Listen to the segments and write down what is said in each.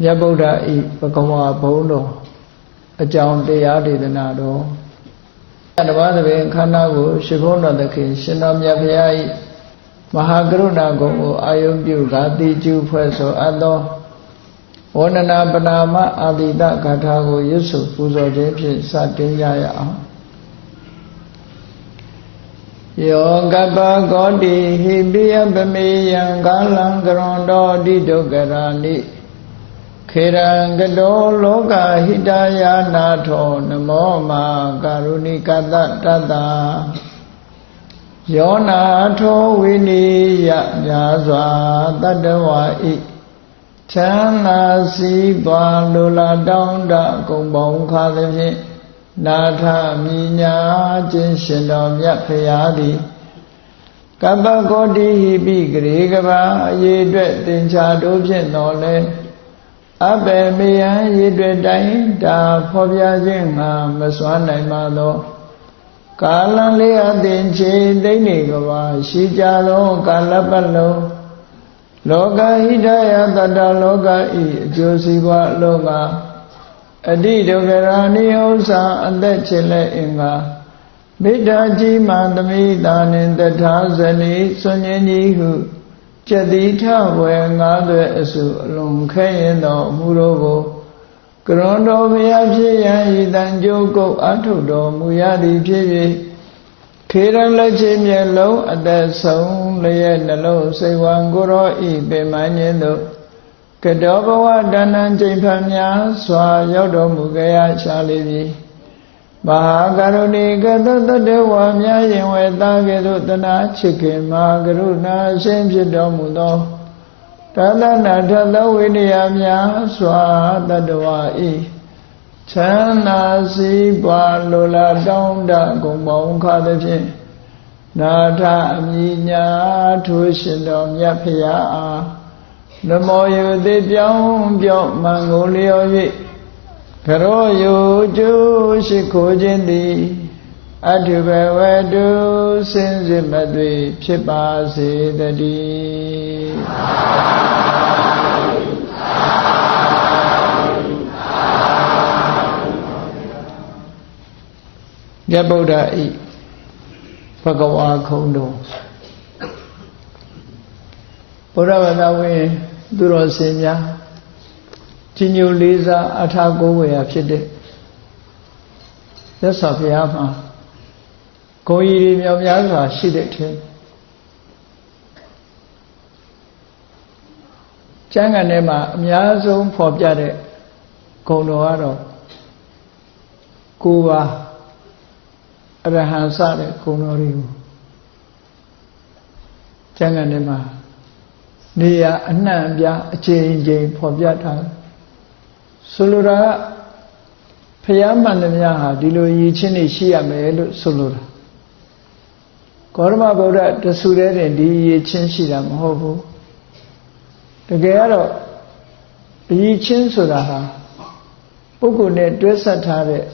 မြတ်ဗုဒ္ဓဤပကဝါဘုံတော်အကြောင်းတရားဒေသနာတော်တပါးသဘင်ခန္ဓာကိုရှင်ဘုန်းတော်သခင်ရှင်တော်မြတ်ဖရာဤမဟာကရုဏာဂုဏ်ကိုအာယုပြုကာတိကျူဖွဲ့ဆိုအပ်သောဝန္ဒနာပနာမအာတိတဂါထာကိုရွတ်ဆိုပူဇော်ခြင်းဖြင့်စတင်ကြရအောင်ယောကပ္ပဂောတိဟိပိယပမေယံကာလံကရွန်တော်တိဒုက္ခရာနိခေရံကတောလောကဟိတယာနာထောနမောမာကာရုဏိကတတတယောနာထောဝိနိယများစွာတတ္တဝါဤချမ်းသာစီးပွားလိုလားတောင်းတဂုံပေါင်းခါသဖြင့်နာထမြညာခြင်းရှင်တော်မြတ်ဖရာသည်ကပ္ပဂောတိဟိပိဂရေကဘာအရေးအတွက်သင်္ချာတို့ဖြင့်တော်လဲအဘေမေယံရည်တွေ့တိုင်းတာဖော်ပြခြင်းငါမစွမ်းနိုင်ပါသောကာလံလေးအသင်ချေသိနေကဘာရှိကြသောကာလပတ်လုံးလောကဟိတယတတလောကဤအကျိုးစီးပွားလောကအတိဒုက္ခရာနိဥ္စာအသက်ချေလက်အင်္ဂါမိတ္တာကြီးမှသမိတာနှင့်တထာဇနီစွန်ញင်းကြီးဟုကျက်တိထဝေငါးသွဲအစုအလုံးခဲရင်တော်မူတော်ကိုကရွန်တော်ဘုရားဖြစ်ရန်ဤတန်ကြိုးကုတ်အထုတော်မူရသည်ဖြစ်၍ခေရလက်ချေမျက်လုံးအသက်ဆုံးလျက်နှလုံးစိတ်ဝံကိုရောဤပင်မညင်းတို့ကတောဘဝတဏ္ဏချိန်ဖန်များစွာရောက်တော်မူကြရရှာလိမ့်မည်မဟာကရုဏီကတောတတဝါများရင်ဝေသားကဲ့သို့တနာချစ်ခင်မဟာကရုဏာအရှင်ဖြစ်တော်မူသောတသနာထသောဝိနည်းများစွာတတဝါဤချမ်းသာစီးပွားလိုလားတောင်းတဂုံပေါင်းခါသဖြင့်နာထအမြညာထိုးရှင်တော်မြတ်ဖရာအားနမောယုတိပြောင်းပြောင်းမံကိုလျော်၍ကရောယုကျိုးရှိခိုးခြင်းသည်အထုဘဝတုစင်စစ်မသွေဖြစ်ပါစေတည်းမြတ်ဗုဒ္ဓဤဘဂဝါခုံတော်ဘုရားဘာသာဝင်သူတော်စင်များကြီးညိုလေးစားအထာကိုးဝေရဖြစ်တဲ့မြတ်စွာဘုရားမှာဂုဏ်ရည်မြောက်များစွာရှိတဲ့ထင်ကျမ်းဂန်ထဲမှာအများဆုံးဖော်ပြတဲ့ဂုဏ်တော်ကတော့9ပါးအရဟံစတဲ့ဂုဏ်တော်တွေကိုကျမ်းဂန်ထဲမှာနေရာအနှံ့အပြားအချိန်ချင်းဖော်ပြထားဆိုလိုတာကဖယားမှန်သမျှဟာဒီလိုရည်ချင်းနေရှိရမယ်လို့ဆိုလိုတာဂေါရမဗုဒ္ဓတဆူတဲ့တင်ဒီရည်ချင်းရှိတာမဟုတ်ဘူးတကယ်ကတော့ရည်ချင်းဆိုတာဟာပုဂ္ဂိုလ်နဲ့တွဲဆက်ထားတဲ့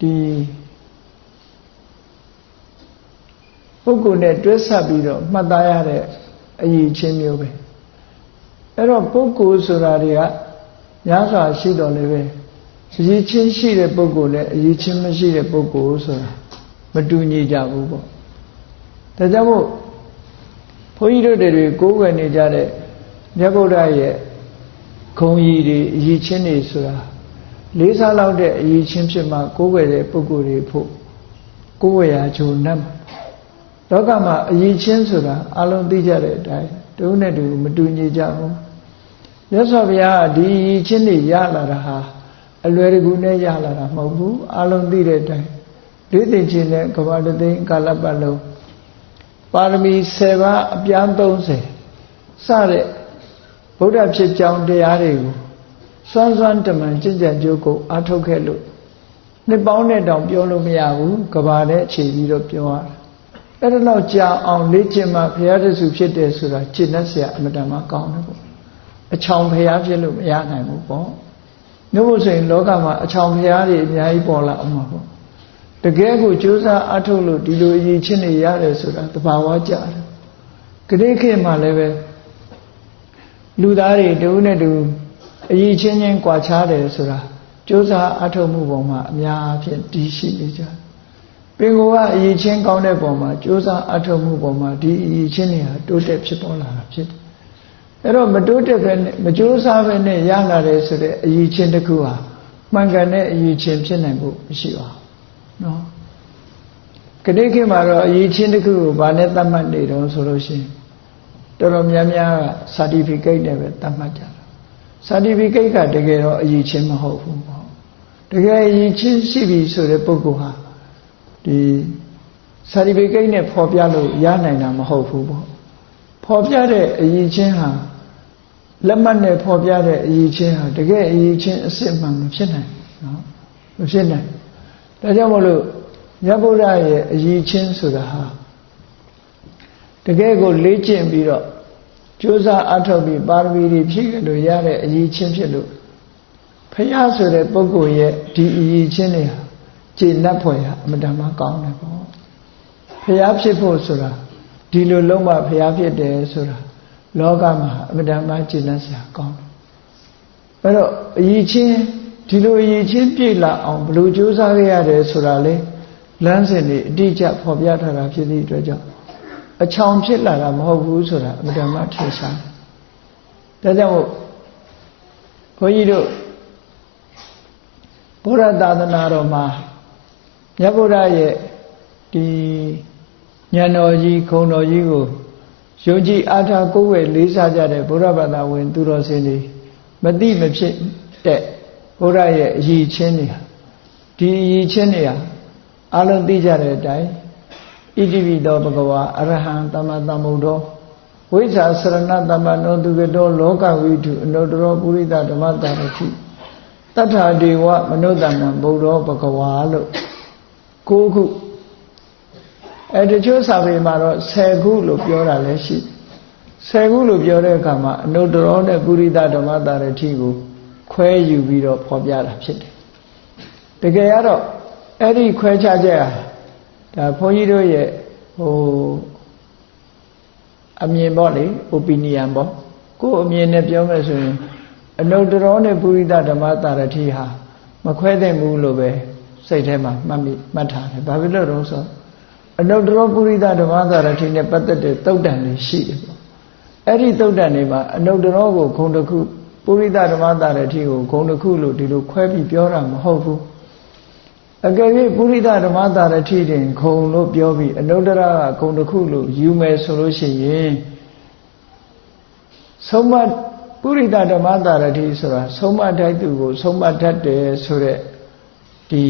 ဒီပုဂ္ဂိုလ်နဲ့တွဲဆက်ပြီးတော့မှတ်သားရတဲ့အရည်ချင်းမျိုးပဲအဲ့တော့ပုဂ္ဂိုလ်ဆိုတာတွေကများစွာရှိတော်လည်းပဲအရည်ချင်းရှိတဲ့ပုဂ္ဂိုလ်နဲ့အရည်ချင်းမရှိတဲ့ပုဂ္ဂိုလ်ဆိုတာမတူညီကြဘူးပေါ့ဒါကြောင့်မို့ဘုန်းကြီးတို့တွေကိုးကွယ်နေကြတဲ့မြတ်ဗုဒ္ဓရဲ့ဂုဏ်ရည်တွေအရည်ချင်းတွေဆိုတာလေးစားလောက်တဲ့အရည်ချင်းဖြစ်မှကိုးကွယ်တဲ့ပုဂ္ဂိုလ်တွေဖို့ကိုးကွယ်ရာဂျုံနတ်လောကမှာအရည်ချင်းဆိုတာအလုံးသိကြတဲ့အတိုင်းတူနဲ့တူမတူညီကြဘူးမြတ်စွာဘုရားဒီအရည်ချင်းတွေရလာတာဟာအလွယ်တကူနဲ့ရလာတာမဟုတ်ဘူးအလုံးသိတဲ့အတိုင်းဒိဋ္ဌိချင်းနဲ့ကဘာတသိန်းကာလပတ်လုံးပါရမီ7ပါးအပြား30စတဲ့ဗုဒ္ဓဖြစ်ကြောင်းတရားတွေကိုစွမ်းစွမ်းတမန်ကျင့်ကြံကြိုးကိုအားထုတ်ခဲ့လို့နှစ်ပေါင်းနဲ့တောင်ပြောလို့မရဘူးကဘာနဲ့အခြေပြီးတော့ပြောရတာအဲ့ဒါတော့ကြာအောင်လေ့ကျင့်မှဘုရားတဆူဖြစ်တယ်ဆိုတာကျင့်တတ်เสียအမတန်မှကောင်းတယ်ပေါ့အချောင်ဘုရားဖြစ်လို့မရနိုင်ဘူးပေါ့မျိုးဖို့ဆိုရင်လောကမှာအချောင်ဘုရားတွေအများကြီးပေါ်လာအောင်ပါပေါ့တကယ်ကိုကြိုးစားအထုတ်လို့ဒီလိုအရေးချင်းနေရတယ်ဆိုတာတဘာဝကြတယ်ခရီးခေတ်မှာလည်းပဲလူသားတွေတူနဲ့တူ အရေးချင်းချင်းကွာခြားတယ်ဆိုတာကြိုးစားအထောက်မှုပေါ်မှာအများအပြားတည်ရှိနေကြပင်ကိုကအရေးချင်းကောင်းတဲ့ပုံမှာကြိုးစားအထောက်မှုပုံမှာဒီအရေးချင်းတွေဟာတိုးတက်ဖြစ်ပေါ်လာတာဖြစ်တယ်အဲ့တော့မတိုးတက်ပဲနဲ့မကြိုးစားပဲနဲ့ရလာတယ်ဆိုတဲ့အရေးချင်းတစ်ခုဟာမှန်ကန်တဲ့အရေးချင်းဖြစ်နိုင်ဖို့မရှိပါဘူးနော်ကတိခေတ်မှာတော့အရေးချင်းတစ်ခုကိုဗာနဲ့သတ်မှတ်နေတော့ဆိုလို့ရှိရင်တော်တော်များများက certificate နဲ့ပဲသတ်မှတ်ကြတာ certificate ကတကယ်တော့အရေးချင်းမဟုတ်ဘူးပေါ့တကယ်အရေးချင်းရှိပြီဆိုတဲ့ပုဂ္ဂိုလ်ဟာဒီ certificate နဲ့ဖော်ပြလို့ရနိုင်တာမဟုတ်ဘူးပေါ့ဖော်ပြတဲ့အရေးချင်းဟာလက်မှတ်နဲ့ဖော်ပြတဲ့အရေးချင်းဟာတကယ်အရေးချင်းအစစ်မှန်မဖြစ်နိုင်နော်မဖြစ်နိုင်ဒါကြောင့်မို့လို့မြတ်ဗုဒ္ဓရဲ့အရေးချင်းဆိုတာဟာတကယ်ကိုလေ့ကျင့်ပြီးတော့ကြိုးစားအထောက်ပြီးပါရမီတွေဖြည့်လို့ရတဲ့အရေးချင်းဖြစ်လို့ဖျားဆိုတဲ့ပုဂ္ဂိုလ်ရဲ့ဒီအရေးချင်းတွေဟာကျေနပ်ဖွယ်ဟာအမှန်တမ်းကောင်းတယ်ပေါ့ဖျားဖြစ်ဖို့ဆိုတာဒီလိုလုံးဝဖျားဖြစ်တယ်ဆိုတာလောကမှာအမှန်တမ်းကျေနပ်စရာကောင်းတယ်အဲ့တော့အရေးချင်းဒီလိုအရေးချင်းပြည့်လာအောင်ဘယ်လိုကြိုးစားရရတယ်ဆိုတာလေလမ်းစဉ်တွေအတိအကျဖော်ပြထားတာဖြစ်သည့်အတွက်ကြောင့်အချောင်ဖြစ်လာတာမဟုတ်ဘူးဆိုတာအမှန်တမ်းထင်ရှားတယ်ဒါကြောင့်ဘုန်းကြီးတို့ဘုရားသာသနာတော်မှာမြတ်ဗုဒ္ဓရဲ့ဒီဉာဏ်တော်ကြီးခုံတော်ကြီးကိုယုံကြည်အားထားကိုးကွယ်လေးစားကြတဲ့ဘုရားဘာသာဝင်သူတော်စင်တွေမသိမဖြစ်တဲ့ဘုရားရဲ့အရည်ချင်းတွေဒီအရည်ချင်းတွေဟာအလုံးသိကြတဲ့အတိုင်းဣတိပိသောဘဂဝါအရဟံသမ္မာသမ္ဗုဒ္ဓောဝိဇ္ဇာစရဏသမ္မာနောတုကတောလောကဝိတုအနုတ္တရောပုရိသဓမ္မတာရတိတတ္ထာဒေဝမနုဿန္နံဗုဒ္ဓောဘဂဝါလို့9ခုတချို့စာပေမှာတော့10ခုလို့ပြောတာလည်းရှိ10ခုလို့ပြောတဲ့အခါမှာအနုတ္တရောနဲ့ပုရိသဓမ္မတာရတိကိုခွဲယူပြီးတော့ဖော်ပြတာဖြစ်တယ်တကယ်ကတော့အဲ့ဒီခွဲခြားချက်ဟာဒါဘုန်းကြီးတို့ရဲ့အမြင်ပေါ့လေ opinion ပေါ့ကိုယ်အမြင်နဲ့ပြောမယ်ဆိုရင်အနုတ္တရောနဲ့ပုရိသဓမ္မတာရတိဟာမခွဲသင့်ဘူးလို့ပဲစိတ်ထဲမှာမှတ်ထားတယ်ဘာဖြစ်လို့လဲဆိုအနုတ္တရောပုရိသဓမ္မတာရတိနဲ့ပတ်သက်တဲ့သုတ်တန်တွေရှိတယ်ပေါ့အဲ့ဒီသုတ်တန်တွေမှာအနုတ္တရောကိုဂုဏ်တစ်ခုပုရိသဓမ္မတာရတိကိုဂုဏ်တစ်ခုလို့ဒီလိုခွဲပြီးပြောတာမဟုတ်ဘူးအကယ်၍ပုရိသဓမ္မတာရတိတင်ခုံလို့ပြောပြီးအနုတ္တရကဂုဏ်တစ်ခုလို့ယူမယ်ဆိုလို့ရှိရင်ဆုံးမပုရိသဓမ္မတာရတိဆိုတာဆုံးမထိုက်သူကိုဆုံးမတတ်တယ်ဆိုတဲ့ဒီ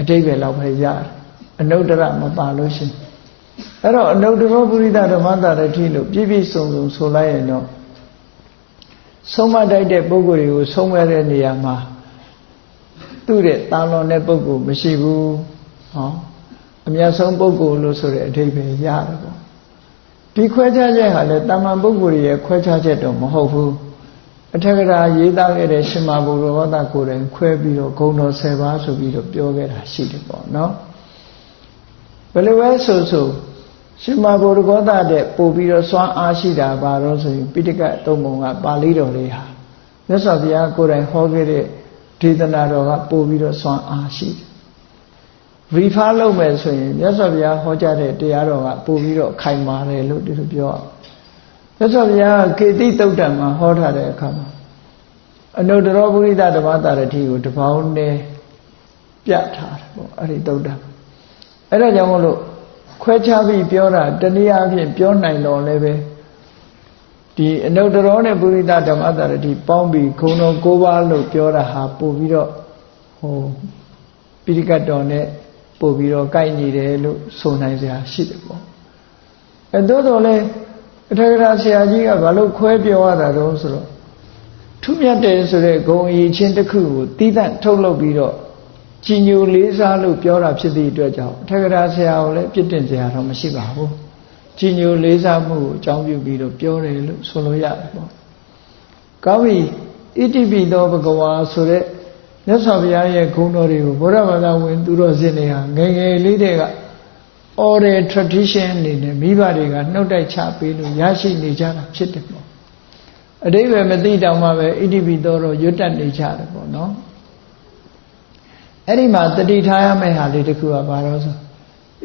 အတိတ်ပဲလောက်ပဲရတယ်အနုတ္တရမပါလို့ရှိရင်အဲ့တော့အနုတ္တရောပုရိသဓမ္မတာရတိလို့ပြည့်ပြည့်စုံစုံဆိုလိုက်ရင်တော့ဆုံးမထိုက်တဲ့ပုဂ္ဂိုလ်တွေကိုဆုံးမတဲ့နေရာမှာသူ့တဲ့တာလွန်တဲ့ပုဂ္ဂိုလ်မရှိဘူးဟောအမြတ်ဆုံးပုဂ္ဂိုလ်လို့ဆိုတဲ့အဓိပ္ပာယ်ရတယ်ပေါ့ဒီခွဲခြားချက်ဟာလည်းတာမန်ပုဂ္ဂိုလ်ရဲ့ခွဲခြားချက်တော့မဟုတ်ဘူးအထက်ကရာရေးသားခဲ့တဲ့ရှင်မဘုရောဝတ္တကိုယ်တိုင်ခွဲပြီးတော့ဂုဏ်တော်10ပါးဆိုပြီးတော့ပြောခဲ့တာရှိတယ်ပေါ့နော်ဘယ်လိုပဲဆိုရှင်မဘုရောဝတ္တတဲ့ပို့ပြီးတော့စွမ်းအားရှိတာပါတော့ဆိုရင်ပိဋကသုံးပုံကပါဠိတော်လေးဟာမြတ်စွာဘုရားကိုယ်တိုင်ဟောခဲ့တဲ့ဒေသနာတော်ကပို့ပြီးတော့စွမ်းအားရှိတယ်refer လုပ်မယ်ဆိုရင်မြတ်စွာဘုရားဟောကြားတဲ့တရားတော်ကပို့ပြီးတော့ခိုင်မာတယ်လို့ဒီလိုပြောမြတ်စွာဘုရားကေတိသုတ်တံမှာဟောထားတဲ့အခါမှာအနုတ္တရောပုရိသဓမ္မတာရတိကိုတပေါင်းနဲ့ပြထားတယ်ပေါ့အဲ့ဒီသုတ်တံအဲ့ဒါကြောင့်မို့လို့ခွဲခြားပြီးပြောတာတနည်းအားဖြင့်ပြောနိုင်တော့လည်းပဲဒီအနုတ္တရောနဲ့ပုရိသဓမ္မတာရတိပေါင်းပြီးဂုဏ်တော်9ပါးလို့ပြောတာဟာပို့ပြီးတော့ပိဋကတ်တော်နဲ့ပို့ပြီးတော့ကိုက်နေတယ်လို့ဆိုနိုင်စရာရှိတယ်ပေါ့သို့တော်လည်းအထက်ကရာဆရာကြီးကဘာလို့ခွဲပြောရတာတော့ဆိုတော့ထူးမြတ်တယ်ဆိုတဲ့ဂုဏ်အရေးချင်းတစ်ခုကိုတီးသန့်ထုတ်လုပ်ပြီးတော့ကြည်ညိုလေးစားလို့ပြောတာဖြစ်သည့်အတွက်ကြောင့်အထက်ကရာဆရာကိုလည်းပြစ်တင်စရာတော့မရှိပါဘူးကြည်ညိုလေးစားမှုကိုအကြောင်းပြုပြီးတော့ပြောတယ်လို့ဆိုလို့ရတယ်ပေါ့ကောင်းပြီဣတိပိသောဘဂဝါဆိုတဲ့မြတ်စွာဘုရားရဲ့ဂုဏ်တော်တွေကိုဘုရားဘာသာဝင်သူတော်စင်တွေဟာငယ်ငယ်လေးတည်းက oral tradition အနေနဲ့မိဘတွေကနှုတ်တိုက်ချပေးလို့ရရှိနေကြတာဖြစ်တယ်ပေါ့ အတိပ္ပယ်မသိတောင်မှပဲဣတိပိသောတော့ရွတ်တတ်နေကြတယ်ပေါ့နော်အဲ့ဒီမှာတတိထားရမယ့်ဟာလေးတစ်ခုကဘာလို့ဆို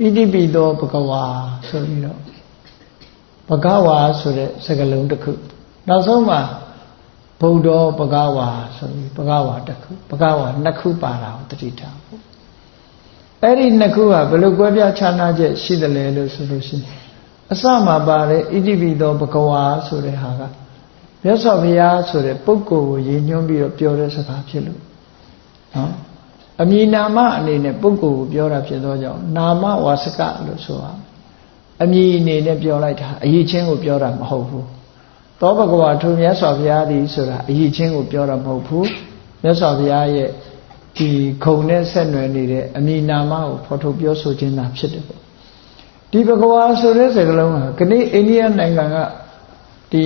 ဣတိပိသောဘဂဝါဆိုပြီးတော့ဘဂဝါဆိုတဲ့စကားလုံးတစ်ခုနောက်ဆုံးမှာဗုဒ္ဓဘဂဝါဆိုပြီးဘဂဝါတစ်ခုဘဂဝါနှစ်ခုပါတာကိုတတိထားပေါ့အဲ့ဒီနှစ်ခုကဘယ်လိုကွဲပြားခြားနားချက်ရှိတယ်လဲလို့ဆိုလို့ရှိရင်အစမှာပါတဲ့ဣတိပိသောဘဂဝါဆိုတဲ့ဟာကမြတ်စွာဘုရားဆိုတဲ့ပုဂ္ဂိုလ်ကိုရည်ညွှန်းပြီးတော့ပြောတဲ့စကားဖြစ်လို့နော်အမည်နာမအနေနဲ့ပုဂ္ဂိုလ်ကိုပြောတာဖြစ်သောကြောင့်နာမဝါစကလို့ဆိုတာအမည်အနေနဲ့ပြောလိုက်တာအယိချင်းကိုပြောတာမဟုတ်ဘူးသောဘဂဝါထိုမြတ်စွာဘုရားသည်ဆိုတာအယိချင်းကိုပြောတာမဟုတ်ဘူးမြတ်စွာဘုရားရဲ့ဒီခုံနဲ့ဆက်နွယ်နေတဲ့အမည်နာမကိုဖော်ထုတ်ပြောဆိုခြင်းသာဖြစ်တယ်ပေါ့ဒီဘဂဝါဆိုတဲ့စကားလုံးကခဏအိန္ဒိယနိုင်ငံကဒီ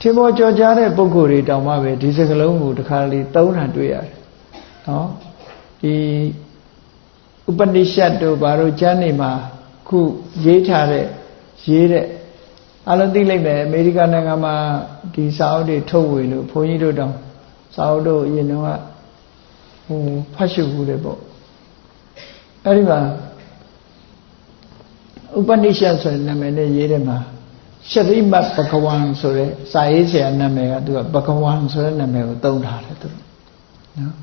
ထင်ပေါ်ကျော်ကြားတဲ့ပုဂ္ဂိုလ်တွေတောင်မှပဲဒီစကားလုံးကိုတခါလေသုံးတာတွေ့ရတယ်နော်ဒီဥပနိရှတ်တို့ဘာလို့ကျမ်းနေမှာခုရေးထားတဲ့ရေးတဲ့အလုံးသိလိုက်ပဲအမေရိကန်နိုင်ငံမှာဒီစာအုပ်တွေထုတ်ဝေလို့ဘုန်းကြီးတို့တောင်စာအုပ်တို့အရင်တော့ဖတ်ရှုဘူးတယ်ပေါ့အဲ့ဒီမှာဥပနိရှတ်ဆိုတဲ့နာမည်နဲ့ရေးတယ်မှာရှရိမတ်ဘဂဝံဆိုတဲ့စာရေးဆရာနာမည်ကသူကဘဂဝံဆိုတဲ့နာမည်ကိုသုံးထားတယ်သူနော်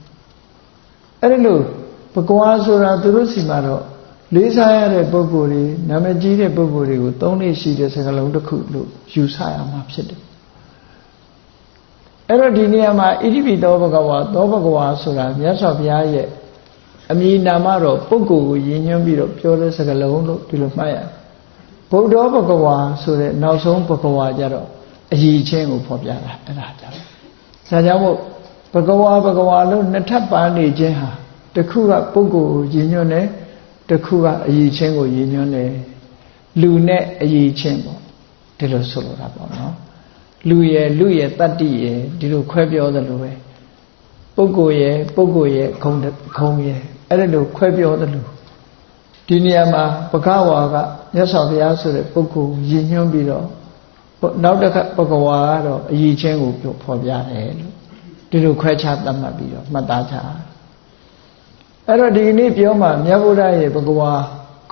အဲ့ဒီလိုဘဂဝါဆိုတာသူတို့စီမှာတော့လေးစားရတဲ့ပုဂ္ဂိုလ်တွေနာမည်ကြီးတဲ့ပုဂ္ဂိုလ်တွေကိုသုံးနေရှိတဲ့စကားလုံးတစ်ခုလို့ယူဆရမှာဖြစ်တယ်အဲ့တော့ဒီနေရာမှာဣတိပိသောဘဂဝါသောဘဂဝါဆိုတာမြတ်စွာဘုရားရဲ့အမည်နာမတော့ပုဂ္ဂိုလ်ကိုရည်ညွှန်းပြီးတော့ပြောတဲ့စကားလုံးလို့ဒီလိုမှတ်ရတယ်ဗုဒ္ဓဘဂဝါဆိုတဲ့နောက်ဆုံးဘဂဝါကြတော့အယိချင်းကိုဖော်ပြတာအဲ့ဒါကြတော့ဒါကြောင့်မို့ဘဂဝါလို့နှစ်ထပ်ပန်းနေခြင်းဟာတစ်ခုကပုဂ္ဂိုလ်ကိုရည်ညွှန်းတယ်တစ်ခုကအယိချင်းကိုရည်ညွှန်းတယ်လူနဲ့အယိချင်းပေါ့ဒီလိုဆိုလိုတာပေါ့နော်လူရဲ့တတ္တိရဲ့ဒီလိုခွဲပြောသလိုပဲပုဂ္ဂိုလ်ရဲ့ခုံရဲ့အဲ့ဒါလိုခွဲပြောသလိုဒီနေရာမှာဘဂဝါကမြတ်စွာဘုရားဆိုတဲ့ပုဂ္ဂိုလ်ရည်ညွှန်းပြီးတော့နောက်တစ်ခါဘဂဝါကတော့အယိချင်းကိုဖော်ပြတယ်လို့ဒီလိုခွဲခြားသတ်မှတ်ပြီးတော့မှတ်သားကြအဲ့တော့ဒီနေ့ပြောမှမြတ်ဗုဒ္ဓရဲ့ဘဂဝါ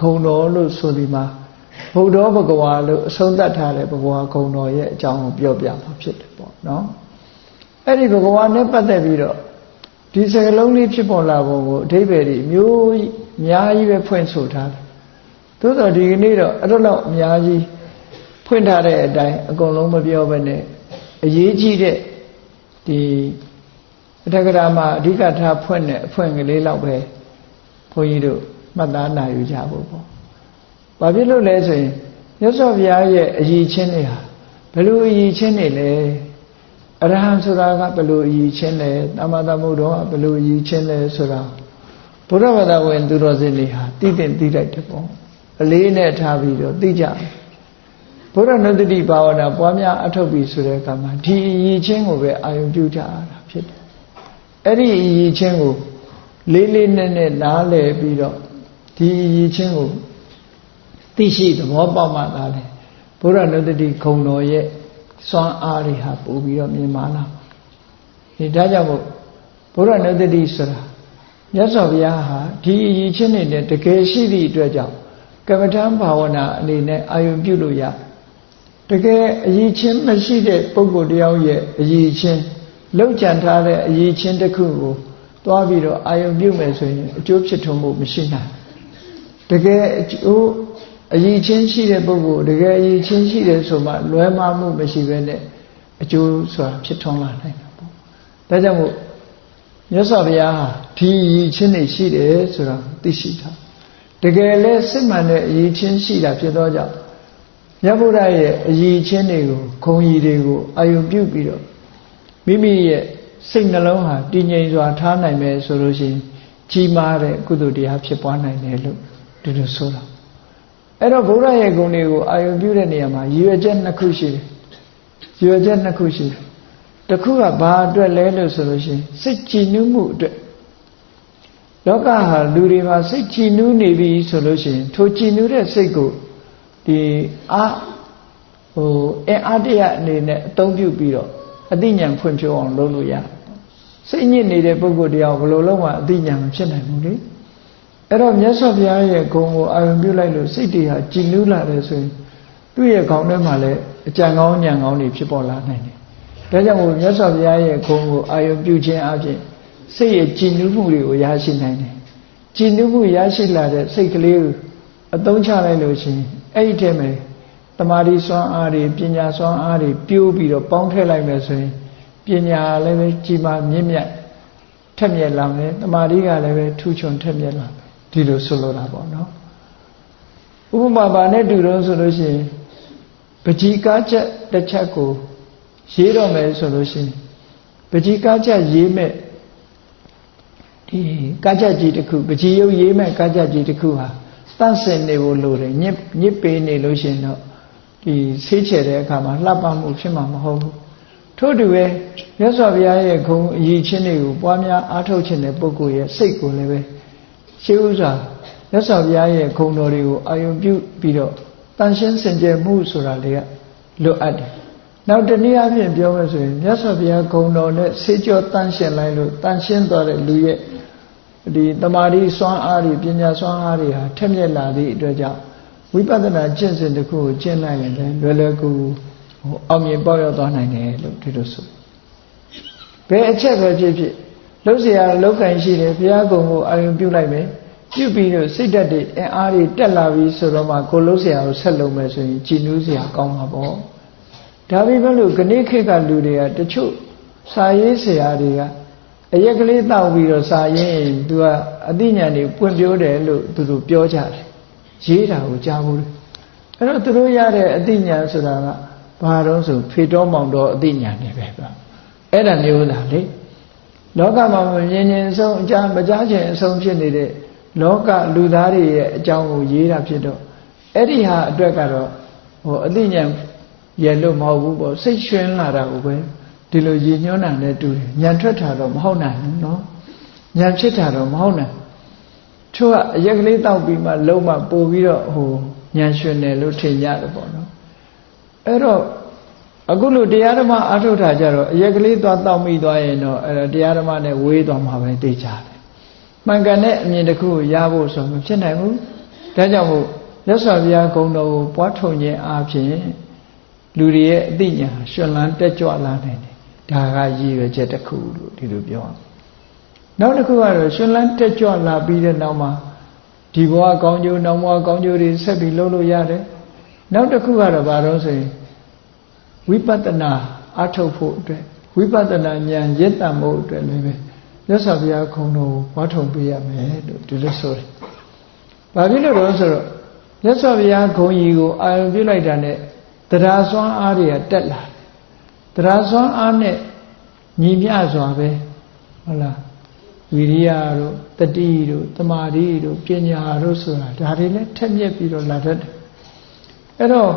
ခုံတော်လို့ဆိုဒီမှာဗုဒ္ဓဘဂဝါလို့အဆုံးသတ်ထားတဲ့ဘဂဝါခုံတော်ရဲ့အကြောင်းကိုပြောပြမှာဖြစ်တယ်ပေါ့နော်အဲ့ဒီဘဂဝါနဲ့ပတ်သက်ပြီးတော့ဒီစကားလုံးလေးဖြစ်ပေါ်လာပုံကိုအဓိပ္ပာယ်တွေမျိုးအများကြီးပဲဖွင့်ဆိုထားတယ်သို့တော်ဒီကနေ့တော့အဲ့လိုအများကြီးဖွင့်ထားတဲ့အတိုင်းအကုန်လုံးမပြောဘဲနဲ့အရေးကြီးတဲ့ဒီအထက်ကရာမှာအဓိကထားဖွင့်တဲ့အဖွင့်ကလေးလောက်ပဲဘုန်းကြီးတို့မှတ်သားနိုင်ယူကြဖို့ပေါ့။ဘာဖြစ်လို့လဲဆိုရင်မြတ်စွာဘုရားရဲ့အယိချင်းတွေဟာဘယ်လိုအယိချင်းတွေလဲ။အရဟံဆိုတာကဘယ်လိုအယိချင်းလဲ။သမ္မာသမ္ဗုဒ္ဓကဘယ်လိုအယိချင်းလဲဆိုတာဘုရားဘာသာဝင်သူတော်စင်တွေဟာသိလိုက်တယ်ပေါ့။အလေးနဲ့ထားပြီးတော့သိကြတယ်။ဘုရားနုတ္တိဘာဝနာပွားများအထုတ်ပြီးဆိုတဲ့အခါမှာဒီအယိချင်းကိုပဲအာရုံပြုကြရတာဖြစ်တယ်။အဲ့ဒီအယိချင်းကိုလေးလေးနက်နက်နားလည်ပြီးတော့ဒီအယိချင်းကိုသိရှိသဘောပေါက်မှသာလေဘုရားနုတ္တိခုံတော်ရဲ့စွမ်းအားတွေဟာပို့ပြီးတော့မြင်မာလာဒီဒါကြောင့်မို့ဘုရားနုတ္တိဆိုတာမြတ်စွာဘုရားဟာဒီအယိချင်းတွေနဲ့တကယ်ရှိသည့်အတွက်ကြောင့်ကမ္မထံဘာဝနာအနေနဲ့အာယုံပြုလို့ရတကယ်အယိချင်းမရှိတဲ့ပုဂ္ဂိုလ်တယောက်ရဲ့အယိချင်းလောက်ကြံထားတဲ့အယိချင်းတစ်ခုကိုသွားပြီးတော့အာယုံပြုမယ်ဆိုရင်အကျိုးဖြစ်ထွန်းမှုမရှိနိုင်တကယ်အကျိုးအယိချင်းရှိတဲ့ပုဂ္ဂိုလ်တကယ်အယိချင်းရှိတယ်ဆိုမှလွဲမှားမှုမရှိဘဲနဲ့အကျိုးဆိုတာဖြစ်ထွန်းလာနိုင်တာပေါ့ဒါကြောင့်မို့မြတ်စွာဘုရားဟာဒီအယိချင်းတွေရှိတယ်ဆိုတာသိရှိတာတကယ်လဲစစ်မှန်တဲ့အယိချင်းရှိတာဖြစ်သောကြောင့်မြတ်ဗုဒ္ဓရဲ့အယိချင်းတွေကိုခုံရီတွေကိုအာယုံပြုပြီးတော့မိမိရဲ့စိတ်နှလုံးဟာတည်ငြိမ်စွာထားနိုင်မယ်ဆိုလို့ရှိရင်ကြီးမားတဲ့ကုသိုလ်တရားဖြစ်ပွားနိုင်တယ်လို့ဒီလိုဆိုတာအဲ့တော့ဘုရားရဲ့ဂုဏ်တွေကိုအာယုံပြုတဲ့နေရာမှာရည်ရွယ်ချက်နှစ်ခုရှိတယ်ရည်ရွယ်ချက်နှစ်ခုရှိတယ်တစ်ခုကဘာအတွက်လဲလို့ဆိုလို့ရှိရင်စိတ်ကြည်နူးမှုအတွက်လောကဟာလူတွေမှာစိတ်ကြည်နူးနေပြီဆိုလို့ရှိရင်ထိုကြည်နူးတဲ့စိတ်ကိုဒီအင်အားတရအနေနဲ့အသုံးပြုပြီးတော့ အသိဉာဏ်ဖွံ့ဖြိုးအောင်လုပ်လို့ရစိတ်ညစ်နေတဲ့ပုဂ္ဂိုလ်တရားကိုဘယ်လိုလုပ်မှအသိဉာဏ်မဖြစ်နိုင်ဘူးလေအဲ့တော့မြတ်စွာဘုရားရဲ့ဂုဏ်ကိုအာရုံပြုလိုက်လို့စိတ်တွေဟာကြည်နူးလာတယ်ဆိုရင်သူ့ရဲ့ခေါင်းထဲမှာလည်းအကြံကောင်းဉာဏ်ကောင်းတွေဖြစ်ပေါ်လာနိုင်တယ်ဒါကြောင့်မို့မြတ်စွာဘုရားရဲ့ဂုဏ်ကိုအာရုံပြုခြင်းအပြင်စိတ်ရဲ့ကြည်နူးမှုတွေကိုရရှိနိုင်တယ်ကြည်နူးမှုရရှိလာတဲ့စိတ်ကလေးကိုအသုံးချလိုက်လို့ရှိရင်အဲ့ဒီထဲမှာတမာတိစွမ်းအားတွေပညာစွမ်းအားတွေပြိုးပြီးတော့ပေါင်းထည့်လိုက်မယ်ဆိုရင်ပညာလည်းပဲကြီးမားမြင့်မြတ်ထက်မြက်လာမယ်တမာတိကလည်းပဲထူးချွန်ထက်မြက်လာမယ်ဒီလိုဆိုလိုတာပေါ့နော်ဥပမာပါနဲ့တူတော့ဆိုလို့ရှိရင်ပကြီကားချက်တစ်ချက်ကိုရေးတော့မယ်ဆိုလို့ရှိရင်ပကြီကားချက်ရေးမဲ့ဒီကားချက်ကြီးတစ်ခုပကြီရုပ်ရေးမဲ့ကားချက်ကြီးတစ်ခုဟာတန့်စင်နေဖို့လိုတယ်ညစ်ပေးနေလို့ရှိရင်တော့ဒီဆေးချယ်တဲ့အခါမှာလှပမှုဖြစ်မှာမဟုတ်ဘူးထို့တူပဲမြတ်စွာဘုရားရဲ့ဂုဏ်အရည်ချင်းတွေကိုပွားများအားထုတ်ခြင်းတဲ့ပုဂ္ဂိုလ်ရဲ့စိတ်ကိုလည်းပဲရှေးဥစွာမြတ်စွာဘုရားရဲ့ဂုဏ်တော်တွေကိုအာရုံပြုပြီးတော့တန်ရှင်းစင်ကြယ်မှုဆိုတာတွေကလိုအပ်တယ်နောက်တနည်းအားဖြင့်ပြောမယ်ဆိုရင်မြတ်စွာဘုရားဂုဏ်တော်နဲ့ဆေးကြောတန်ရှင်းလိုက်လို့တန်ရှင်းသွားတဲ့လူရဲ့ဒီတမာတိစွမ်းအားတွေပညာစွမ်းအားတွေဟာထက်မြက်လာသည့်အတွက်ကြောင့်ဝိပဿနာကျင့်စဉ်တစ်ခုကိုကျင့်လိုက်ရင်လည်းလွယ်လွယ်ကူအောင်မြင်ပေါက်ရောက်သွားနိုင်တယ်လို့ဒီလိုဆိုဘယ်အချက်ပဲဖြစ်ဖြစ်လှုပ်เสียလောက်ကင်ရှိတယ်ဘုရားကုံကိုအာရုံပြုလိုက်မယ်ပြုပြီးတော့စိတ်ဓာတ်တွေအင်အားတွေတက်လာပြီဆိုတော့မှကိုလှုပ်เสียကိုဆက်လုပ်မယ်ဆိုရင်ကြည်နူးเสียကောင်းမှာပေါ့ဒါပေမဲ့လို့ခဏခေတ်ကလူတွေကတချို့စာရေးဆရာတွေကအရက်ကလေးတောက်ပြီးတော့စာရင်သူကအသိဉာဏ်တွေပွင့်ပြောတယ်လို့သူတို့ပြောကြတယ်ရေးတာကိုကြားဘူးအဲ့တော့သူတို့ရတဲ့အသိဉာဏ်ဆိုတာကဘာတော့ဆိုဖေတော်မောင်တော်အသိဉာဏ်တွေပဲဗျအဲ့ဒါမျိုးလားလေလောကမှာမမြင်ခြင်းအဆုံးအကြမကြားခြင်းအဆုံးဖြစ်နေတဲ့လောကလူသားတွေရဲ့အကြောင်းကိုရေးတာဖြစ်တော့အဲ့ဒီဟာအတွက်ကတော့အသိဉာဏ်ရဲ့လို့မဟုတ်ဘူးပေါ့စိတ်ရွှင်လာတာကိုပဲဒီလိုရည်ညွှန်းတာနဲ့တူတယ်ဉာဏ်ထွက်တာတော့မဟုတ်နိုင်ဘူးနော်ဉာဏ်ဖြစ်တာတော့မဟုတ်နိုင်ချို့ကအရက်ကလေးတောက်ပြီးမှလုံးမပို့ပြီးတော့ဉာဏ်ရွှင်တယ်လို့ထင်ကြတယ်ပေါ့နော်အဲ့တော့အခုလိုတရားဓမ္မအားထုတ်တာကြတော့အရက်ကလေးသွားတောက်မိသွားရင်တော့အဲ့ဒါတရားဓမ္မနဲ့ဝေးသွားမှာပဲသိကြတယ်မှန်ကန်တဲ့အမြင်တစ်ခုကိုရဖို့ဆိုမဖြစ်နိုင်ဘူးဒါကြောင့်မို့မြတ်စွာဘုရားဂုဏ်တော်ကိုပွားထုံခြင်းအပြင်လူတွေရဲ့အသိဉာဏ်ရှင်လန်းတက်ကြွလာနိုင်တယ်ဒါကရည်ရွယ်ချက်တစ်ခုလို့ဒီလိုပြောအောင်နောက်တစ်ခုကတော့ရှင်လန်းတက်ကြွလာပြီးတဲ့နောက်မှာဒီဘဝကောင်းကျိုးနောက်ဘဝကောင်းကျိုးတွေဆက်ပြီးလုပ်လို့ရတယ်နောက်တစ်ခုကတော့ဘာလို့ဆိုရင်ဝိပဿနာအထုတ်ဖို့အတွက်ဝိပဿနာဉာဏ်ရင့်တတ်ဖို့အတွက်လည်းပဲမြတ်စွာဘုရားခုံတော်ကိုဝါထုံပေးရမယ်လို့ဒီလိုဆိုတယ်။ဘာဖြစ်လို့လဲဆိုတော့မြတ်စွာဘုရားဂုဏ်ကြီးကိုအာရုံပြုလိုက်တာနဲ့တရားစွမ်းအားတွေကတက်လာတယ်။တရားစွမ်းအားနဲ့ညီမျှစွာပဲဟုတ်လားဝိရိယတို့တတိတို့တမာတိတို့ပညာတို့ဆိုတာဒါတွေလည်းထက်မြက်ပြီးတော့လာတတ်တယ်။အဲ့တော့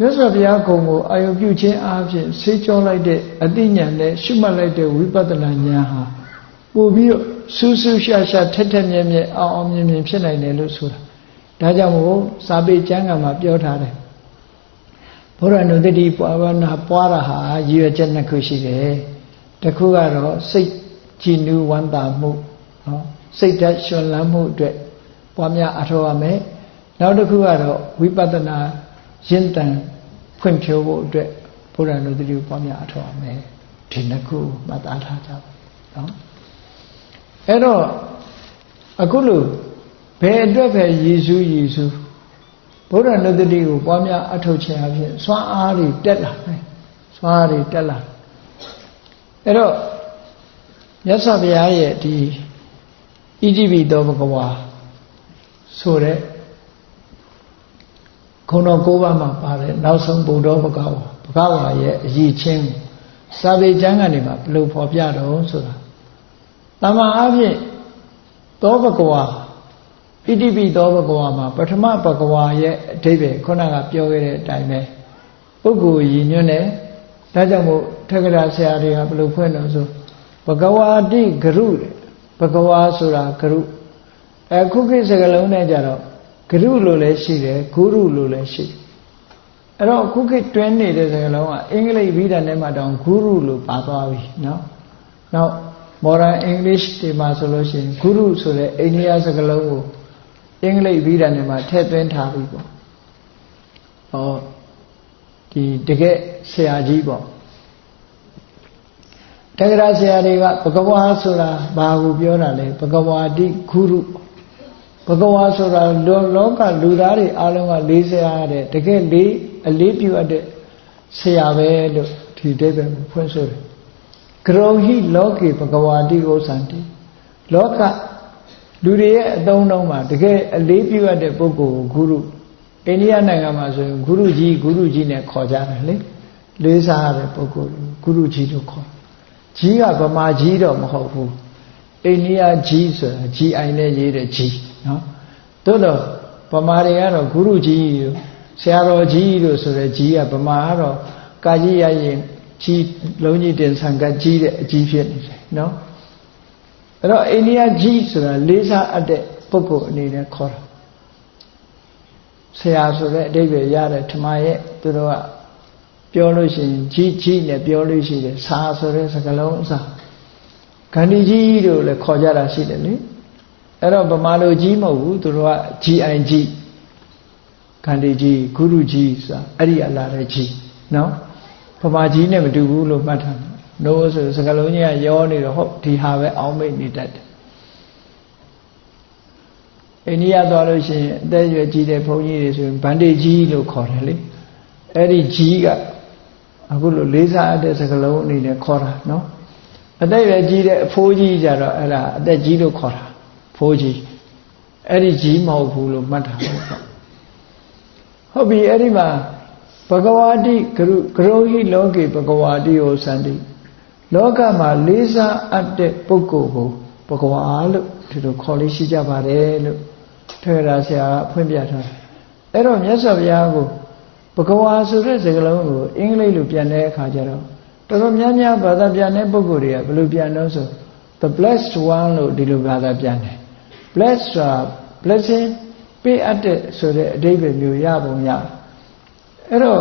မြတ်စွာဘုရားဂုဏ်ကိုအာရုံပြုခြင်းအားဖြင့်ဆေးကြောလိုက်တဲ့အသိဉာဏ်နဲ့ရှုမှတ်လိုက်တဲ့ဝိပဿနာဉာဏ်ဟာပို့ပြီးတော့စူးစူးရှာရှာထက်ထက်မြက်မြက်အောင်အောင်မြင်မြင်ဖြစ်နိုင်တယ်လို့ဆိုတာဒါကြောင့်မို့စာပေကျမ်းဂန်မှာပြောထားတယ်ဘုရားနုတ္တိပွားနာပွားတာဟာရည်ရွယ်ချက်နှစ်ခုရှိတယ်တစ်ခုကတော့စိတ်ကြည်နူးဝမ်းသာမှုနော်စိတ်ဓာတ်ရှင်လန်းမှုအတွက်ပွားများအထောက်အမယ်နောက်တစ်ခုကတော့ဝိပဿနာရင့်တန်ဖွံ့ဖြိုးဖို့အတွက်ဘုရားနုတ္တိပွားများအထောက်အမယ်ဒီနှစ်ခုမှတ်သားထားကြပါနော်အဲ့တော့အခုလို့ဘယ်အတွက်ပဲယေရှုဘုရားနုတ္တိကိုပွားများအထောက်ခြင်းအဖြစ်စွမ်းအားတွေတက်လာတယ်စွမ်းအားတွေတက်လာအဲ့တော့မြတ်စွာဘုရားရဲ့ဒီဣတိပိသောဘဂဝါဆိုတဲ့ခုံတော်၉ပါးမှာပါတယ်နောက်ဆုံးဗုဒ္ဓဘဂဝါရဲ့အရည်ချင်းစာပေကျမ်းကနေမှာဘယ်လိုဖော်ပြတော့ဆိုတာတမန်အားဖြင့်သောဘဂဝါဣတိပိသောဘဂဝါမှာပထမဘဂဝါရဲ့အဓိပ္ပာယ်ခုနကပြောခဲ့တဲ့အတိုင်းပဲပုဂ္ဂိုလ်ရည်ညွှန်းတယ်ဒါကြောင့်မို့ထက္ကရာဆရာတွေကဘယ်လိုဖွင့်တော့ဆိုဘဂဝါတိဂရုဘဂဝါဆိုတာဂရုအခုခေတ်စကားလုံးနဲ့ကြတော့ဂရုလို့လည်းရှိတယ်ဂုရုလို့လည်းရှိတယ် အဲ့တော့ခုခေတ်တွင်းနေတဲ့စကားလုံးကအင်္ဂလိပ်ဗိဓာန်ထဲမှာတောင်ဂုရုလို့ပါသွားပြီနော်နောက် modern English တွေမှာဆိုလို့ရှိရင်ဂုရုဆိုတဲ့အိန္ဒိယစကားလုံးကိုအင်္ဂလိပ်ဗိဓာန်ထဲမှာထည့်သွင်းထားပြီပေါ့ဟောဒီတကယ်ဆရာကြီးပေါ့တက္ကရာဆရာတွေကဘဂဝါဆိုတာဘာကိုပြောတာလဲဘဂဝါတိဂုရုဘဂဝါဆိုတာလောကလူသားတွေအားလုံးကလေးစားရတဲ့တကယ်လေးအလေးပြုအပ်တဲ့ဆရာပဲလို့ဒီအဓိပ္ပာယ်ကိုဖွင့်ဆိုတယ်ဂရုဟိလောကေဘဂဝါတိဥစ္ဆန္တိလောကလူတွေရဲ့အသုံးအနှုန်းမှာတကယ်အလေးပြုအပ်တဲ့ပုဂ္ဂိုလ်ကိုဂုရုအိန္ဒိယနိုင်ငံမှာဆိုရင်ဂုရုကြီးနဲ့ခေါ်ကြတယ်လေလေးစားရတဲ့ပုဂ္ဂိုလ်ဂုရုကြီးလို့ခေါ်ကြီးကဗမာကြီးတော့မဟုတ်ဘူးအိန္ဒိယကြီးဆိုတာကြီးအိုင်နဲ့ရေးတဲ့ကြီးနော်သို့တော့ဗမာတွေကတော့ဂုရုကြီးလို့ဆရာတော်ကြီးလို့ဆိုတဲ့ကြီးကဗမာကတော့ကာကြီးရရင်ကြီးလုံးကြီးတင်ဆံကကြီးတဲ့အကြီးဖြစ်နေတယ်နော်အဲ့တော့အိန္ဒိယကြီးဆိုတာလေးစားအပ်တဲ့ပုဂ္ဂိုလ်အနေနဲ့ခေါ်တာဆရာဆိုတဲ့အဓိပ္ပာယ်ရတဲ့ဓမ္မရဲ့သူတို့ကပြောလို့ရှိရင်ကြီးနဲ့ပြောလို့ရှိတယ်စာဆိုတဲ့စကားလုံးအစားဂန္ဒီကြီးလို့လည်းခေါ်ကြတာရှိတယ်လေအဲ့တော့ဗမာလိုကြီးမဟုတ်ဘူးသူတို့က GIG ဂန္ဒီကြီးဂုရုကြီးဆိုတာအဲ့ဒီအလားတဲ့ကြီးနော်ဗမာကြီးနဲ့မတူဘူးလို့မှတ်ထားတယ်နိုးဆိုစကားလုံးကြီးကရောနေတော့ဟုတ်ဒီဟာပဲအောင်းမိတ်နေတတ်တယ်အိန္ဒိယသွားလို့ရှိရင်အသက်အရွယ်ကြီးတဲ့ဘုန်းကြီးတွေဆိုရင်ဗန္ဒေကြီးလို့ခေါ်တယ်လေအဲ့ဒီကြီးကအခုလိုလေးစားတဲ့စကားလုံးအနေနဲ့ခေါ်တာနော်အသက်ရွယ်ကြီးတဲ့အဖိုးကြီးကြတော့အဲ့ဒါအသက်ကြီးလို့ခေါ်တာဖိုးကြီးအဲ့ဒီကြီးမဟုတ်ဘူးလို့မှတ်ထားလို့ဟုတ်ပြီအဲ့ဒီမှာဘဂဝါတိဂရုဟိလောကေဘဂဝါတိဟောစန္တိလောကမှာလေးစားအပ်တဲ့ပုဂ္ဂိုလ်ကိုဘဂဝါလို့ဒီလိုခေါ်လေးရှိကြပါတယ်လို့ထေရဆရာကဖွင့်ပြထားတယ်အဲ့တော့မြတ်စွာဘုရားကိုဘဂဝါဆိုတဲ့စကားလုံးကိုအင်္ဂလိပ်လိုပြန်တဲ့အခါကျတော့တော်တော်များများဘာသာပြန်တဲ့ပုဂ္ဂိုလ်တွေကဘယ်လိုပြန်တော့ဆို the blessed one လို့ဒီလိုဘာသာပြန်တယ် blessed ဆိုတာ blessing ပေးအပ်တဲ့ဆိုတဲ့အဓိပ္ပာယ်မျိုးရပုံရအဲ့တော့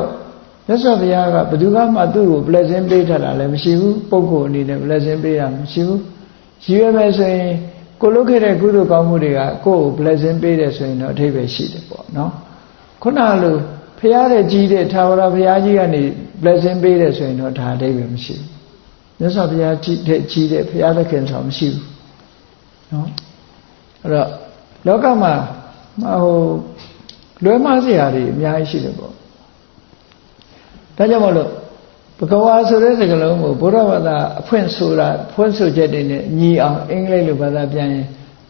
မြတ်စွာဘုရားကဘယ်သူမှသူ့ကို blessing ပေးထားတာလည်းမရှိဘူးပုဂ္ဂိုလ်အနေနဲ့ blessing ပေးတာမရှိဘူးရည်ရွယ်မယ်ဆိုရင်ကိုလုပ်ခဲ့တဲ့ကုသိုလ်ကောင်းမှုတွေကကိုယ့်ကို blessing ပေးတယ်ဆိုရင်တော့အဓိပ္ပာယ်ရှိတယ်ပေါ့နော်ခုနလိုဖရာတဲ့ကြီးတဲ့သာဝရဘုရားကြီးကနေ blessing ပေးတယ်ဆိုရင်တော့ဒါအဓိပ္ပာယ်မရှိဘူးမြတ်စွာဘုရားကြီးတဲ့ဘုရားသခင်ဆိုမရှိဘူးနော်အဲ့တော့လောကမှာဟိုလွဲမှားစရာတွေအများကြီးရှိတယ်ပေါ့ဒါကြောင့်မလို့ဘဂဝါဆိုတဲ့စကားလုံးကိုဘုရားဘာသာအဖွင့်ဆိုတာဖွင့်ဆိုချက်တွေနဲ့ညီအောင်အင်္ဂလိပ်လိုဘာသာပြန်ရင်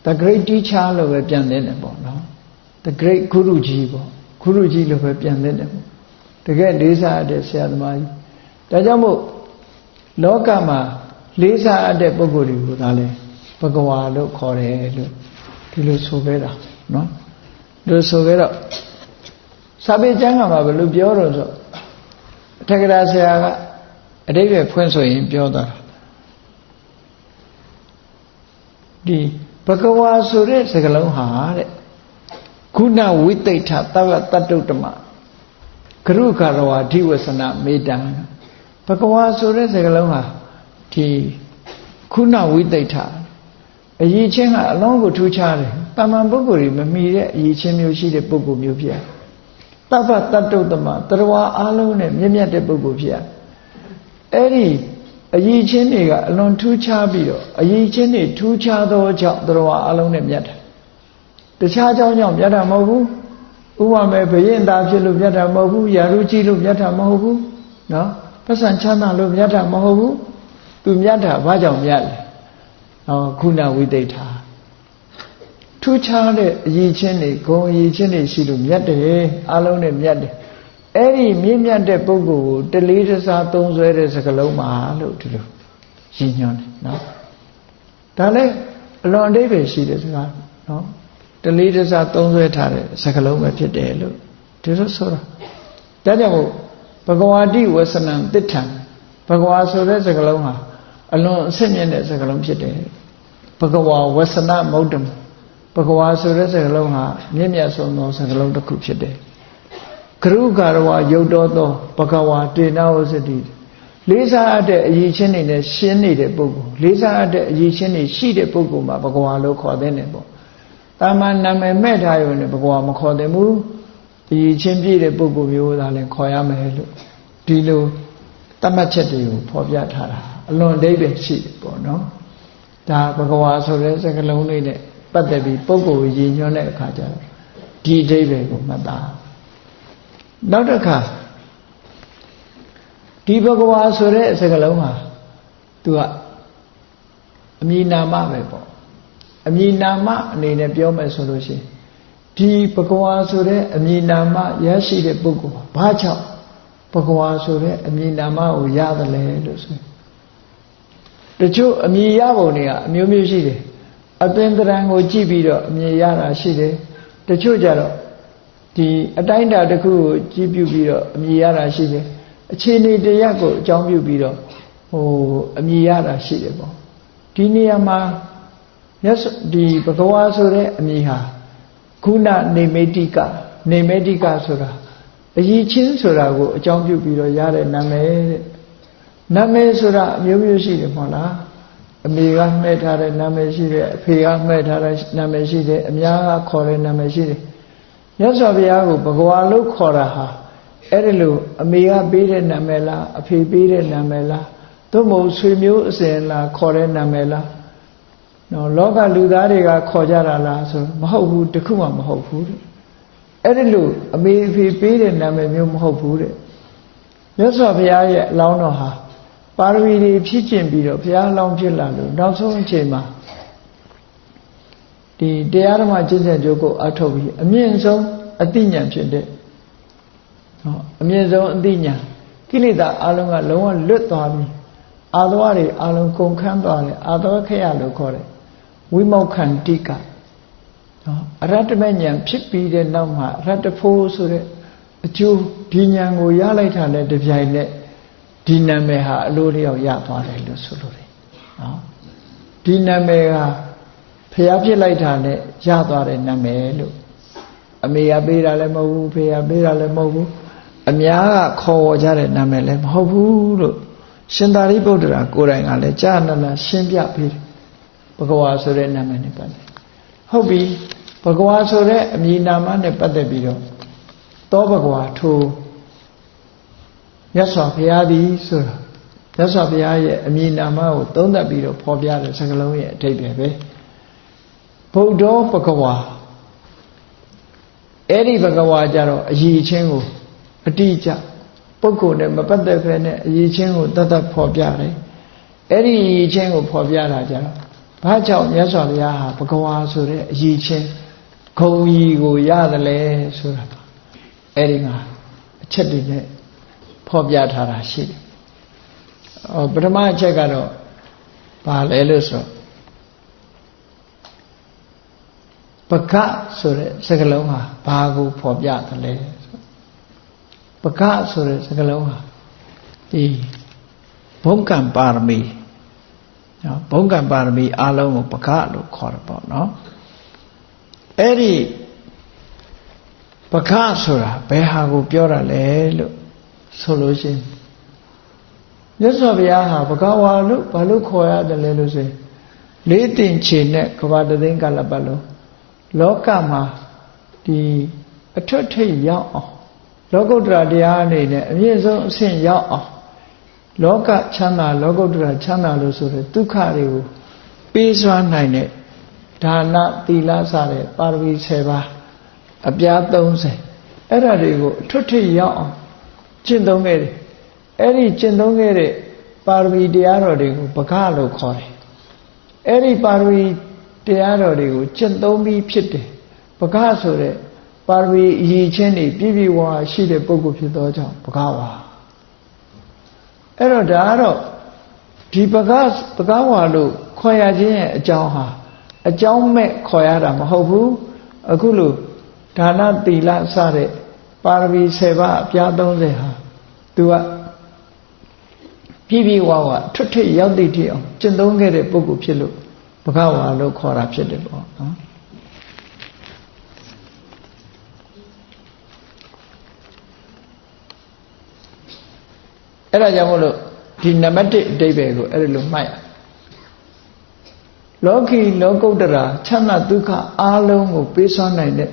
the great teacher လို့ပဲပြန်တယ်ပေါ့နော် the great guru ကြီးပေါ့ဂုရုကြီးလို့ပဲပြန်တယ်ပေါ့တကယ်လေးစားတဲ့ဆရာသမားကြီးဒါကြောင့်မို့လောကမှာလေးစားတဲ့ပုဂ္ဂိုလ်တွေကိုဒါလဲဘဂဝါလို့ခေါ်တယ်လို့ဒီလိုဆိုခဲ့တာနော်ဒီလိုဆိုခဲ့တော့စာပေကျမ်းကမှာဘယ်လိုပြောတော့ဆိုထက္ကရာဆရာကအဓိပ္ပာယ်ဖွင့်ဆိုရင်ပြောတာဒီဘဂဝါဆိုတဲ့စကားလုံးဟာတဲ့ခုနဝိသိဋ္ဌသဗ္ဗတတ္တုတ္တမဂရုခရဝါဓိဝဆနမေတ္တံဘဂဝါဆိုတဲ့စကားလုံးဟာဒီခုနဝိသိဋ္ဌအရည်ချင်းကအလုံးကိုထူးခြားတယ်တာမန်ပုဂ္ဂိုလ်တွေမမီတဲ့အရည်ချင်းမျိုးရှိတဲ့ပုဂ္ဂိုလ်မျိုးဖြစ်သဗ္ဗတတ္တုတ္တမတရဝါအားလုံးနဲ့မြင့်မြတ်တဲ့ပုဂ္ဂိုလ်ဖြစ်အဲ့ဒီအရည်ချင်းတွေကအလွန်ထူးခြားပြီးတော့အရည်ချင်းတွေထူးခြားသောကြောင့်တရဝါအားလုံးနဲ့မြတ်တယ်တခြားကြောင့်မြတ်တာမဟုတ်ဘူးဥပမာဘယင်သားဖြစ်လို့မြတ်တာမဟုတ်ဘူးယာရုကြီးလို့မြတ်တာမဟုတ်ဘူးနော်ပတ်စံချမ်းသာလို့မြတ်တာမဟုတ်ဘူးသူမြတ်တာဘာကြောင့်မြတ်လဲခုနဝိသိဋ္ဌာထူးခြားတဲ့အရည်ချင်းတွေဂုဏ်အရည်ချင်းတွေရှိလို့မြတ်တယ်အလုံးနဲ့မြတ်တယ်အဲ့ဒီမြင့်မြတ်တဲ့ပုဂ္ဂိုလ်ကိုတလေးတစားသုံးဆွဲတဲ့စကားလုံးမှာလို့ဒီလိုရည်ညွှန်းတယ်နော်ဒါလည်းအလွန်အဓိပ္ပာယ်ရှိတဲ့စကားနော်တလေးတစားသုံးဆွဲထားတဲ့စကားလုံးပဲဖြစ်တယ်လို့ဒီလိုဆိုတာဒါကြောင့်မို့ဘဂဝါတိဝဆနံတိဋ္ဌံဘဂဝါဆိုတဲ့စကားလုံးဟာအလွန်အဆင့်မြင့်တဲ့စကားလုံးဖြစ်တယ်ဘဂဝါဝဆနမௌဒ္ဓံဘဂဝါဆိုတဲ့စကားလုံးဟာမြင့်မြတ်ဆုံးသောစကားလုံးတစ်ခုဖြစ်တယ် ကရုကာရဝယုတ်တော်သောဘဂဝါတေနဝစတိလေးစားအပ်တဲ့အရည်ချင်းတွေနဲ့ရှင်းနေတဲ့ပုဂ္ဂိုလ်လေးစားအပ်တဲ့အရည်ချင်းတွေရှိတဲ့ပုဂ္ဂိုလ်မှာဘဂဝါလို့ခေါ်တဲ့တယ်ပေါ့တာမန်နာမည်မဲ့ထားရုံနဲ့ဘဂဝါမခေါ်တဲ့ဘူးအရည်ချင်းပြည့်တဲ့ပုဂ္ဂိုလ်မျိုးသာလည်းခေါ်ရမယ်လို့ဒီလိုတတ်မှတ်ချက်တွေကိုဖော်ပြထားတာအလွန်အဓိပ္ပာယ်ရှိတယ်ပေါ့နော်ဒါဘဂဝါဆိုတဲ့စကားလုံးလေးနဲ့ပတ်သက်ပြီးပုဂ္ဂိုလ်ရည်ညွှန်းတဲ့အခါကျတော့ဒီအဓိပ္ပာယ်ကိုမှတ်သားနောက်တစ်ခါဒီဘဂဝါဆိုတဲ့စကားလုံးဟာသူကအမည်နာမပဲပေါ့အမည်နာမအနေနဲ့ပြောမယ်ဆိုလို့ရှိရင်ဒီဘဂဝါဆိုတဲ့အမည်နာမရရှိတဲ့ပုဂ္ဂိုလ်ဘာကြောင့်ဘဂဝါဆိုတဲ့အမည်နာမကိုရတယ်လဲလို့ဆိုတချို့အမည်ရပုံတွေကအမျိုးမျိုးရှိတယ်အသင်္ကရံကိုကြည့်ပြီးတော့အမည်ရတာရှိတယ်တချို့ကြတော့ဒီအတိုင်းအတာတစ်ခုကိုကြည့်ပြုပြီးတော့အမည်ရတာရှိတယ်အခြေအနေတရက်ကိုအကြောင်းပြုပြီးတော့အမည်ရတာရှိတယ်ပေါ့ဒီနေရာမှာဒီဘဂဝါဆိုတဲ့အမည်ဟာခုနနေမေတိကနေမေတိကဆိုတာအရည်ချင်းဆိုတာကိုအကြောင်းပြုပြီးတော့ရတဲ့နာမည်တဲ့နာမည်ဆိုတာအမျိုးမျိုးရှိတယ်မဟုတ်လားအမေကမှဲ့ထားတဲ့နာမည်ရှိတယ်အဖေကမှဲ့ထားတဲ့နာမည်ရှိတယ်အများကခေါ်တဲ့နာမည်ရှိတယ်မြတ်စွာဘုရားကိုဘဂဝါလို့ခေါ်တာဟာအဲ့ဒီလိုအမေကပေးတဲ့နာမည်လားအဖေပေးတဲ့နာမည်လားသို့မဟုတ်ဆွေမျိုးအစဉ်လားခေါ်တဲ့နာမည်လားနော်လောကလူသားတွေကခေါ်ကြတာလားဆိုမဟုတ်ဘူးတခုမှမဟုတ်ဘူးတဲ့အဲ့ဒီလိုအမေအဖေပေးတဲ့နာမည်မျိုးမဟုတ်ဘူးတဲ့မြတ်စွာဘုရားရဲ့အလောင်းတော်ဟာပါရမီတွေဖြည့်ကျင့်ပြီးတော့ဘုရားအလောင်းဖြစ်လာလို့နောက်ဆုံးအချိန်မှာဒီတရားဓမ္မကျင့်စဉ်ကြိုးကိုအထုတ်ပြီးအမြင့်ဆုံးအသိဉာဏ်ဖြစ်တဲ့နော်အမြင့်ဆုံးအသိဉာဏ်ကိလေသာအလုံးကလုံးဝလွတ်သွားပြီအာသဝတွေအလုံးကုန်ခန်းသွားတယ်အာသဝခရလို့ခေါ်တယ်ဝိမောက္ခန္တိကနော်အရတ္တမဉာဏ်ဖြစ်ပြီးတဲ့နောက်မှာအရတ္တဖို့ဆိုတဲ့အကျိုးဒီဉာဏ်ကိုရလိုက်တာနဲ့တပြိုင်နက်ဒီနာမည်ဟာအလိုလျောက်ရသွားတယ်လို့ဆိုလိုတယ်နော်ဒီနာမည်ကဖျားဖြစ်လိုက်တာနဲ့ရသွားတဲ့နာမည်လို့အမေကပေးတာလည်းမဟုတ်ဘူးဖေကပေးတာလည်းမဟုတ်ဘူးအများကခေါ်ဝေါ်ကြတဲ့နာမည်လည်းမဟုတ်ဘူးလို့ရှင်သာရိပုတ္တရာကိုယ်တိုင်ကလည်းကြာနာနာရှင်းပြပေးတယ်ဘဂဝါဆိုတဲ့နာမည်နဲ့ပတ်သက်ဟုတ်ပြီဘဂဝါဆိုတဲ့အမည်နာမနဲ့ပတ်သက်ပြီးတော့သောဘဂဝါထိုမြတ်စွာဘုရားသည်ဆိုတာမြတ်စွာဘုရားရဲ့အမည်နာမကိုသုံးသပ်ပြီးတော့ဖော်ပြတဲ့စကားလုံးရဲ့အဓိပ္ပာယ်ပဲဗုဒ္ဓဘဂဝါအဲ့ဒီဘဂဝါကြတော့အရည်ချင်းကိုအတိအကျပုဂ္ဂိုလ်နဲ့မပတ်သက်ဘဲနဲ့အရည်ချင်းကိုတတ်တတ်ဖော်ပြတယ်အဲ့ဒီအရည်ချင်းကိုဖော်ပြတာကြတော့ဘာကြောင့်မြတ်စွာဘုရားဟာဘဂဝါဆိုတဲ့အရည်ချင်းဂုံကြီးကိုရတယ်လဲဆိုတာအဲ့ဒီမှာအချက်တွေနဲ့ဖော်ပြထားတာရှိတယ်ပထမအချက်ကတော့ဘာလဲလို့ဆိုပကဆိုတဲ့စကားလုံးဟာဘာကိုဖော်ပြသလဲပကဆိုတဲ့စကားလုံးဟာဒီဘုံကံပါရမီနော်ဘုံကံပါရမီအလုံးကိုပကလို့ခေါ်တယ်ပေါ့နော်အဲ့ဒီပကဆိုတာဘယ်ဟာကိုပြောတာလဲလို့ဆိုလို့ရှိရင်မြတ်စွာဘုရားဟာဘဂဝါလို့ဘာလို့ခေါ်ရတယ်လဲလို့ဆိုရင်လေးတင်ချေနဲ့ကဘာတသိန်းကလပတ်လုံးလောကမှာဒီအထွတ်ထိပ်ရောက်အောင်လောကုတ္တရာတရားအနေနဲ့အမြင့်ဆုံးအဆင့်ရောက်အောင်လောကချမ်းသာလောကုတ္တရာချမ်းသာလို့ဆိုတဲ့ဒုက္ခတွေကိုပေးစွမ်းနိုင်တဲ့ဒါနသီလစတဲ့ပါရမီ10ပါးအပြား30အဲ့ဒါတွေကိုအထွတ်ထိပ်ရောက်အောင်ကျင့်သုံးခဲ့တယ်အဲ့ဒီကျင့်သုံးခဲ့တဲ့ပါရမီတရားတော်တွေကိုပကလို့ခေါ်တယ်အဲ့ဒီပါရမီတရားတော်တွေကိုကျင့်သုံးပြီးဖြစ်တယ်ပကဆိုတဲ့ပါရမီအရည်ချင်းတွေပြည့်ပြည့်ဝဝရှိတဲ့ပုဂ္ဂိုလ်ဖြစ်သောကြောင့်ပကဝါအဲ့တော့ဒါကတော့ဒီပကဝါလို့ခေါ်ရခြင်းရဲ့အကြောင်းဟာအကြောင်းမဲ့ခေါ်ရတာမဟုတ်ဘူးအခုလို့ဒါနသီလစတဲ့ပါရမီ10ပါးအပြား30ဟာသူကပြည့်ပြည့်ဝဝထွတ်ထိပ်ရောက်သည့်ထိအောင်ကျင့်သုံးခဲ့တဲ့ပုဂ္ဂိုလ်ဖြစ်လို့ဘဂဝါလို့ခေါ်တာဖြစ်တယ်ပေါ့နော် အဲ့ဒါကြောင့်မို့လို့ဒီနံပါတ်1အဓိပ္ပာယ်ကိုအဲ့လိုမှတ်ရလောကီလောကုတ္တရာချမ်းသာဒုက္ခအားလုံးကိုပေးစွမ်းနိုင်တဲ့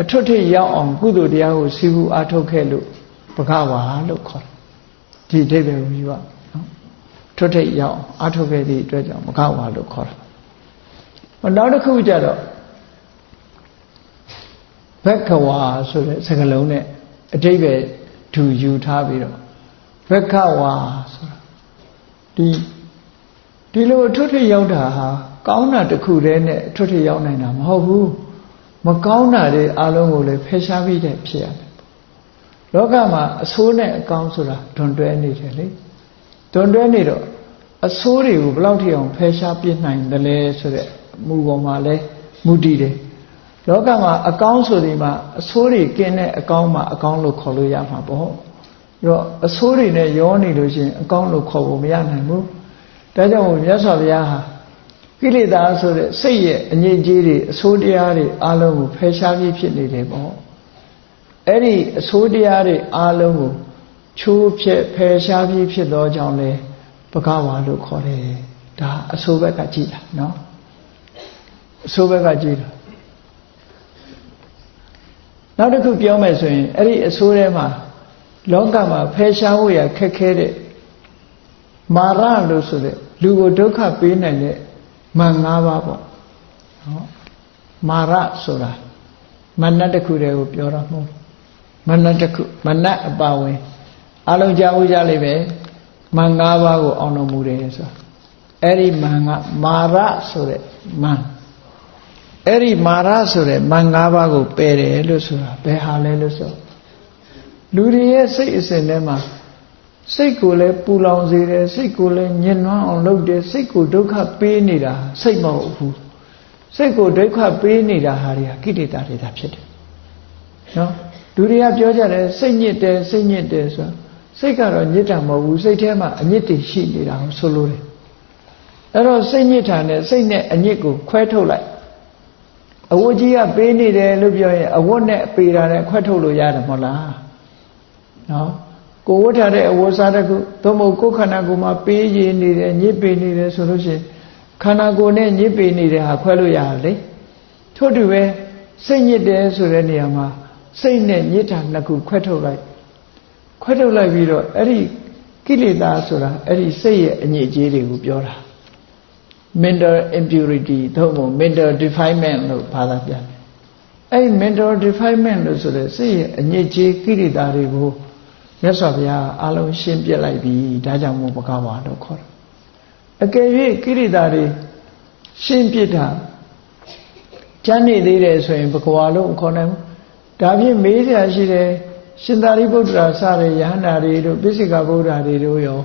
အထွတ်ထိပ်ရောက်အောင်ကုသိုလ်တရားကိုစီးပူးအားထုတ်ခဲ့လို့ဘဂဝါလို့ခေါ်တယ်ဒီအဓိပ္ပာယ်ကိုယူပါနော်ထွတ်ထိပ်ရောက်အားထုတ်ခဲ့သည့်အတွက်ကြောင့်ဘဂဝါလို့ခေါ်တာနောက်တစ်ခုကျတော့ဘဂဝါဆိုတဲ့စကားလုံးနဲ့အဓိပ္ပာယ်သူယူထားပြီးတော့ဘဂဝါဆိုတာဒီလိုအထွတ်ထိပ်ရောက်တာဟာကောင်းတာတစ်ခုတည်းနဲ့အထွတ်ထိပ်ရောက်နိုင်တာမဟုတ်ဘူးမကောင်းတာတွေအလုံးကိုလည်းဖယ်ရှားပြီးတဲ့ဖြစ်ရတယ်လောကမှာအဆိုးနဲ့အကောင်းဆိုတာတွန်တွဲနေတယ်လေတွန်တွဲနေတော့အဆိုးတွေကိုဘယ်လောက်ထိအောင်ဖယ်ရှားပြစ်နိုင်တယ်လဲဆိုတဲ့မူပေါ်မှာလဲမူတည်တယ်လောကမှာအကောင်းဆိုဒီမှာအဆိုးတွေကင်းတဲ့အကောင်းမှာအကောင်းလို့ခေါ်လို့ရမှာပေါ့အဲ့တော့အဆိုးတွေနဲ့ရောနေလို့ရှိရင်အကောင်းလို့ခေါ်ဖို့မရနိုင်ဘူးဒါကြောင့်မို့မြတ်စွာဘုရားဟာကိလေသာဆိုတဲ့စိတ်ရဲ့အငြိအကျေးတွေအဆိုးတရားတွေအလုံးကိုဖယ်ရှားပြီးဖြစ်နေတယ်ပေါ့အဲ့ဒီအဆိုးတရားတွေအလုံးကိုချိုးဖျက်ဖယ်ရှားပြီးဖြစ်သောကြောင့်လဲဘဂဝါလို့ခေါ်တယ်ဒါအဆိုးဘက်ကကြည့်တာနော်အဆိုးဘက်ကကြည့်တာနောက်တစ်ခုပြောမယ်ဆိုရင်အဲ့ဒီအဆိုးထဲမှာလောကမှာဖယ်ရှားဖို့ရခက်ခဲတဲ့မာရလို့ဆိုတဲ့လူကိုဒုက္ခပေးနိုင်တဲ့မန်၅ပါးပေါ့နော်မာရဆိုတာမနတ်တစ်ခုတည်းကိုပြောတာမဟုတ်မနတ်တစ်ခုမနတ်အပါဝင်အလုံးကြားဦးကြလိမ့်မယ်မန်၅ပါးကိုအောင်တော်မူတယ်ဆိုတာအဲ့ဒီမန်ကမာရဆိုတဲ့မန်အဲ့ဒီမာရဆိုတဲ့မန်၅ပါးကိုပယ်တယ်လို့ဆိုတာဘယ်ဟာလဲလို့ဆိုလူတွေရဲ့စိတ်အစဉ်ထဲမှာစိတ်ကိုလည်းပူလောင်စေတယ်စိတ်ကိုလည်းညှဉ်းနှွမ်းအောင်လုပ်တယ်စိတ်ကိုဒုက္ခပေးနေတာစိတ်မဟုတ်ဘူးစိတ်ကိုဒုက္ခပေးနေတာဟာတွေကကိလေသာတွေသာဖြစ်တယ်နော်လူတွေကပြောကြတယ်စိတ်ညစ်တယ်စိတ်ညစ်တယ်ဆိုစိတ်ကတော့ညစ်တာမဟုတ်ဘူးစိတ်ထဲမှာအညစ်တွေရှိနေတာကိုဆိုလိုတယ်အဲ့တော့စိတ်ညစ်တာနဲ့စိတ်နဲ့အညစ်ကိုခွဲထုတ်လိုက်အဝတ်ကြီးကပေးနေတယ်လို့ပြောရင်အဝတ်နဲ့ပေးတာနဲ့ခွဲထုတ်လို့ရတယ်မဟုတ်လားနော်ကိုဝတ်ထားတဲ့အဝတ်စားတစ်ခုသို့မဟုတ်ကိုယ်ခန္ဓာကိုယ်မှာပေးရည်နေတယ်ညစ်ပေနေတယ်ဆိုလို့ရှိရင်ခန္ဓာကိုယ်နဲ့ညစ်ပေနေတဲ့ဟာခွဲလို့ရတယ်လေထို့တူပဲစိတ်ညစ်တယ်ဆိုတဲ့နေရာမှာစိတ်နဲ့ညစ်တာနှစ်ခုခွဲထုတ်လိုက်ပြီးတော့အဲ့ဒီကိလေသာဆိုတာအဲ့ဒီစိတ်ရဲ့အညစ်အကြေးတွေကိုပြောတာ mental impurity သို့မဟုတ် mental defilement လို့ဘာသာပြန်တယ်အဲ့ဒီ mental defilement လို့ဆိုတဲ့စိတ်ရဲ့အညစ်အကြေးကိလေသာတွေကိုမြတ်စွာဘုရားအလုံးရှင်းပြလိုက်ပြီဒါကြောင့်မို့ဘဂဝါလို့ခေါ်တယ်အကယ်၍ကိရိတာတွေရှင်းပြတာကျမ်းနေသေးတယ်ဆိုရင်ဘဂဝါလို့ခေါ်နိုင်ဘူးဒါဖြင့်မေးစရာရှိတယ်ရှင်သာရိပုတ္တရာစတဲ့ယဟန္တာတွေတို့ပိစိကဗုဒ္ဓတွေတို့ရော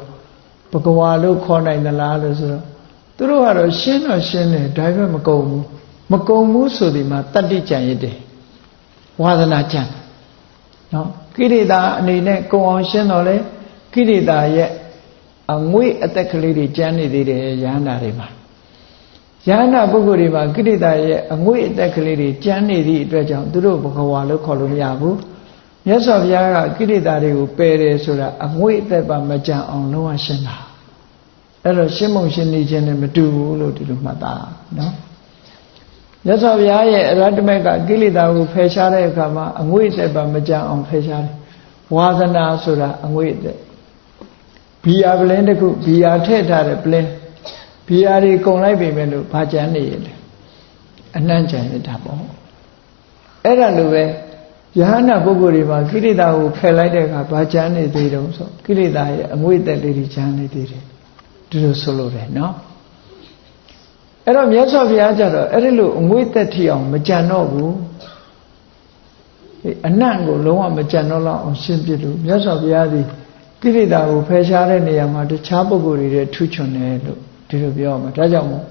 ဘဂဝါလို့ခေါ်နိုင်သလားလို့ဆိုတော့သူတို့ကတော့ရှင်းတော့ရှင်းတယ်ဒါပေမဲ့မကုန်ဘူးဆိုဒီမှာတတ္တိကြံရစ်တယ်ဝါဒနာကြံနော်ကိရိတာအနေနဲ့ကုံအောင်ရှင်းတော့လေကိရိတာရဲ့အငွေ့အသက်ကလေးတွေကျန်နေသေးတယ်ယဟန္တာတွေမှာယဟန္တာပုဂ္ဂိုလ်တွေမှာကိရိတာရဲ့အငွေ့အသက်ကလေးတွေကျန်နေသည့်အတွက်ကြောင့်သူတို့ဘဂဝါလို့ခေါ်လို့မရဘူးမြတ်စွာဘုရားကကိရိတာတွေကိုပယ်တယ်ဆိုတာအငွေ့အသက်ပါမကြံအောင်လုံးဝရှင်းတာအဲ့တော့ရှင်းမုံရှင်းနေခြင်းနဲ့မတူဘူးလို့ဒီလိုမှတ်သားနော်မြတ်စွာဘုရားရဲ့အရဟတမေကကိလေသာကိုဖယ်ရှားတဲ့အခါမှာအငွေ့အသက်ပါမကြံအောင်ဖယ်ရှားတယ်ဝါသနာဆိုတာအငွေ့အသက်ဘီယာပလင်းတစ်ခုဘီယာထည့်ထားတဲ့ပလင်းဘီယာတွေကုန်လိုက်ပြီမဲ့လို့ဘာကြမ်းနေရလဲအနှံ့ကြံရတာပေါ့အဲ့ဒါလိုပဲယဟန္တာပုဂ္ဂိုလ်တွေမှာကိလေသာကိုဖယ်လိုက်တဲ့အခါဘာကြမ်းနေသေးတုံးဆိုကိလေသာရဲ့အငွေ့အသက်လေးတွေကြမ်းနေသေးတယ်ဒီလိုဆိုလို့တယ်နော်အဲ့တော့မြတ်စွာဘုရားကျတော့အဲ့ဒီလိုအငွေ့သက်ထီအောင်မကြံတော့ဘူးအနံ့ကိုလုံးဝမကြံတော့လောက်အောင်ရှင်းပြလို့မြတ်စွာဘုရားသည်ကိလေသာကိုဖယ်ရှားတဲ့နေရာမှာတခြားပုဂ္ဂိုလ်တွေထူးချွန်တယ်လို့ဒီလိုပြောမှာဒါကြောင့်မို့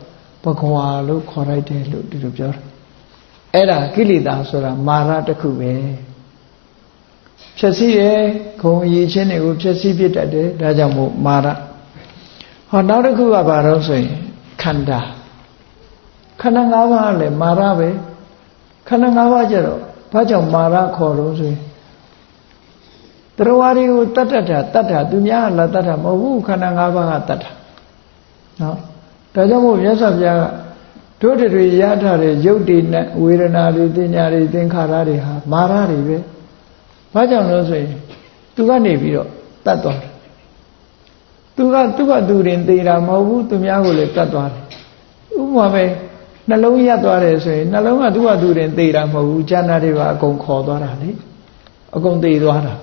ဘဂဝါလို့ခေါ်လိုက်တယ်လို့ဒီလိုပြောတာအဲ့ဒါကိလေသာဆိုတာမာရတစ်ခုပဲဖြည့်ဆည်းတယ်ခုံရည်ချင်းတွေကိုဖြည့်ဆည်းပြတတ်တယ်ဒါကြောင့်မို့မာရဟောနောက်တစ်ခုကဘာလို့ဆိုရင်ခန္ဓာခန္ဓာ၅ပါးလည်းမာရပဲခန္ဓာ၅ပါးကျတော့ဘာကြောင့်မာရခေါ်လို့ဆိုရင် တရားဝါတွေကိုတတ်တာသူများလာတတ်တာမဟုတ်ဘူးခန္ဓာ၅ပါးကတတ်တာနော်ဒါကြောင့်မို့မြတ်စွာဘုရားကတို့တွေရထားတဲ့ရုပ်တည်နဲ့ဝေဒနာတွေသင်ညာတွေသင်္ခါရတွေဟာမာရတွေပဲဘာကြောင့်လို့ဆိုရင်သူကနေပြီးတော့တတ်သွားတယ်သူရင်သေတာမဟုတ်ဘူးသူများကိုလည်းတတ်သွားတယ်ဥပမာပဲနှလုံးရပ်သွားတယ်ဆိုရင်နှလုံးကသူရင်သေတာမဟုတ်ဘူးဉာဏ်တွေပါအကုန်ခေါ်သွားတာလေအကုန်သေသွားတာ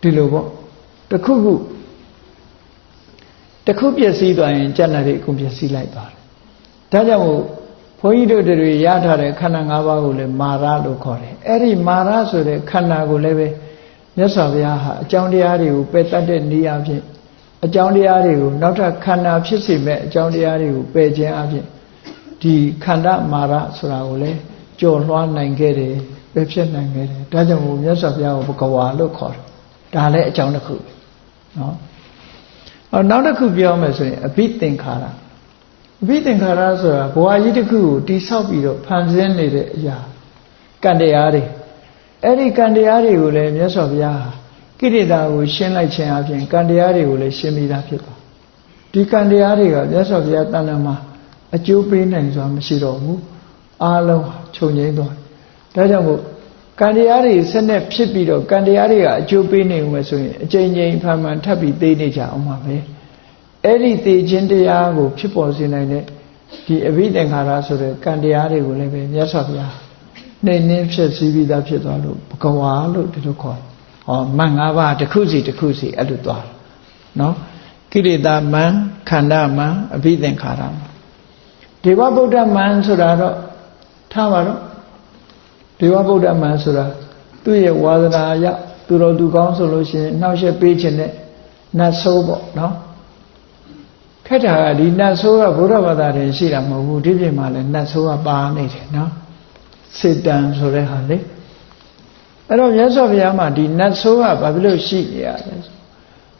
ဒီလိုပေါ့တစ်ခုပျက်စီးသွားရင်ဉာဏ်တွေအကုန်ပျက်စီးလိုက်သွားတယ်ဒါကြောင့်မို့ဘုန်းကြီးတို့တွေရထားတဲ့ခန္ဓာ၅ပါးကိုလည်းမာရလို့ခေါ်တယ်အဲ့ဒီမာရဆိုတဲ့ခန္ဓာကိုလည်းပဲမြတ်စွာဘုရားဟာအကြောင်းတရားတွေကိုပယ်တတ်တဲ့နည်းအဖြစ်အကြောင်းတရားတွေကိုနောက်ထပ်ခန္ဓာဖြစ်စေမဲ့အကြောင်းတရားတွေကိုပယ်ခြင်းအဖြစ်ဒီခန္ဓာမာရဆိုတာကိုလည်းကြော်လွှားနိုင်ခဲ့တယ်ပယ်ဖြစ်နိုင်ခဲ့တယ်ဒါကြောင့်မို့မြတ်စွာဘုရားကိုဘဂဝါလို့ခေါ်တယ်ဒါလည်းအကြောင်းတစ်ခုနော်နောက်တစ်ခုပြောမယ်ဆိုရင်အဘိသင်္ခါရအဘိသင်္ခါရဆိုတာဘဝကြီးတစ်ခုကိုတိဆောက်ပြီးတော့ဖန်ဆင်းနေတဲ့အရာကံတရားတွေအဲ့ဒီကံတရားတွေကိုလည်းမြတ်စွာဘုရားကိရိတာကိုရှင်းလိုက်ခြင်းအပြင်ကံတရားတွေကိုလည်းရှင်းပြီးသားဖြစ်သွားဒီကံတရားတွေကမြတ်စွာဘုရားတဏ္ဍာမှာအကျိုးပေးနိုင်စွာမရှိတော့ဘူးအားလုံးချုပ်ငြိမ်းသွားဒါကြောင့်မို့ကံတရားတွေဆက်နဲ့ဖြစ်ပြီးတော့ကံတရားတွေကအကျိုးပေးနေဦးမယ်ဆိုရင်အကျဉ်းချင်းဖန်ဖန်ထပ်ပြီးသိနေကြအောင်ပါပဲအဲ့ဒီသိခြင်းတရားကိုဖြစ်ပေါ်စေနိုင်တဲ့ဒီအဘိသင်္ခါရဆိုတဲ့ကံတရားတွေကိုလည်းပဲမြတ်စွာဘုရားနှိမ့်နှင်းဖြစ်စည်းပြီးသားဖြစ်သွားလို့ဘဂဝါလို့ဒီလိုခေါ်မန်၅ပါးတစ်ခုစီအဲ့လိုသွားနော်ကိရိတာမန်ခန္ဓာမန်အဘိသင်္ခါရမန်ဒေဝဗုဒ္ဓမန်ဆိုတာတော့ထားပါတော့ဒေဝဗုဒ္ဓမန်ဆိုတာသူ့ရဲ့ဝါဒနာအရသူတော်သူကောင်းဆိုလို့ရှိရင်နှောက်ယှက်ပေးခြင်းနဲ့နတ်ဆိုးပေါ့နော်ခက်တာကဒီနတ်ဆိုးကဘုရားဘာသာတွင်ရှိတာမဟုတ်ဘူးဒီပြင်မှာလည်းနတ်ဆိုးကပါနေတယ်နော်စေတံဆိုတဲ့ဟာလေအဲ့တော့မြတ်စွာဘုရားမှာဒီနတ်ဆိုးကဘာဖြစ်လို့ရှိနေရလဲ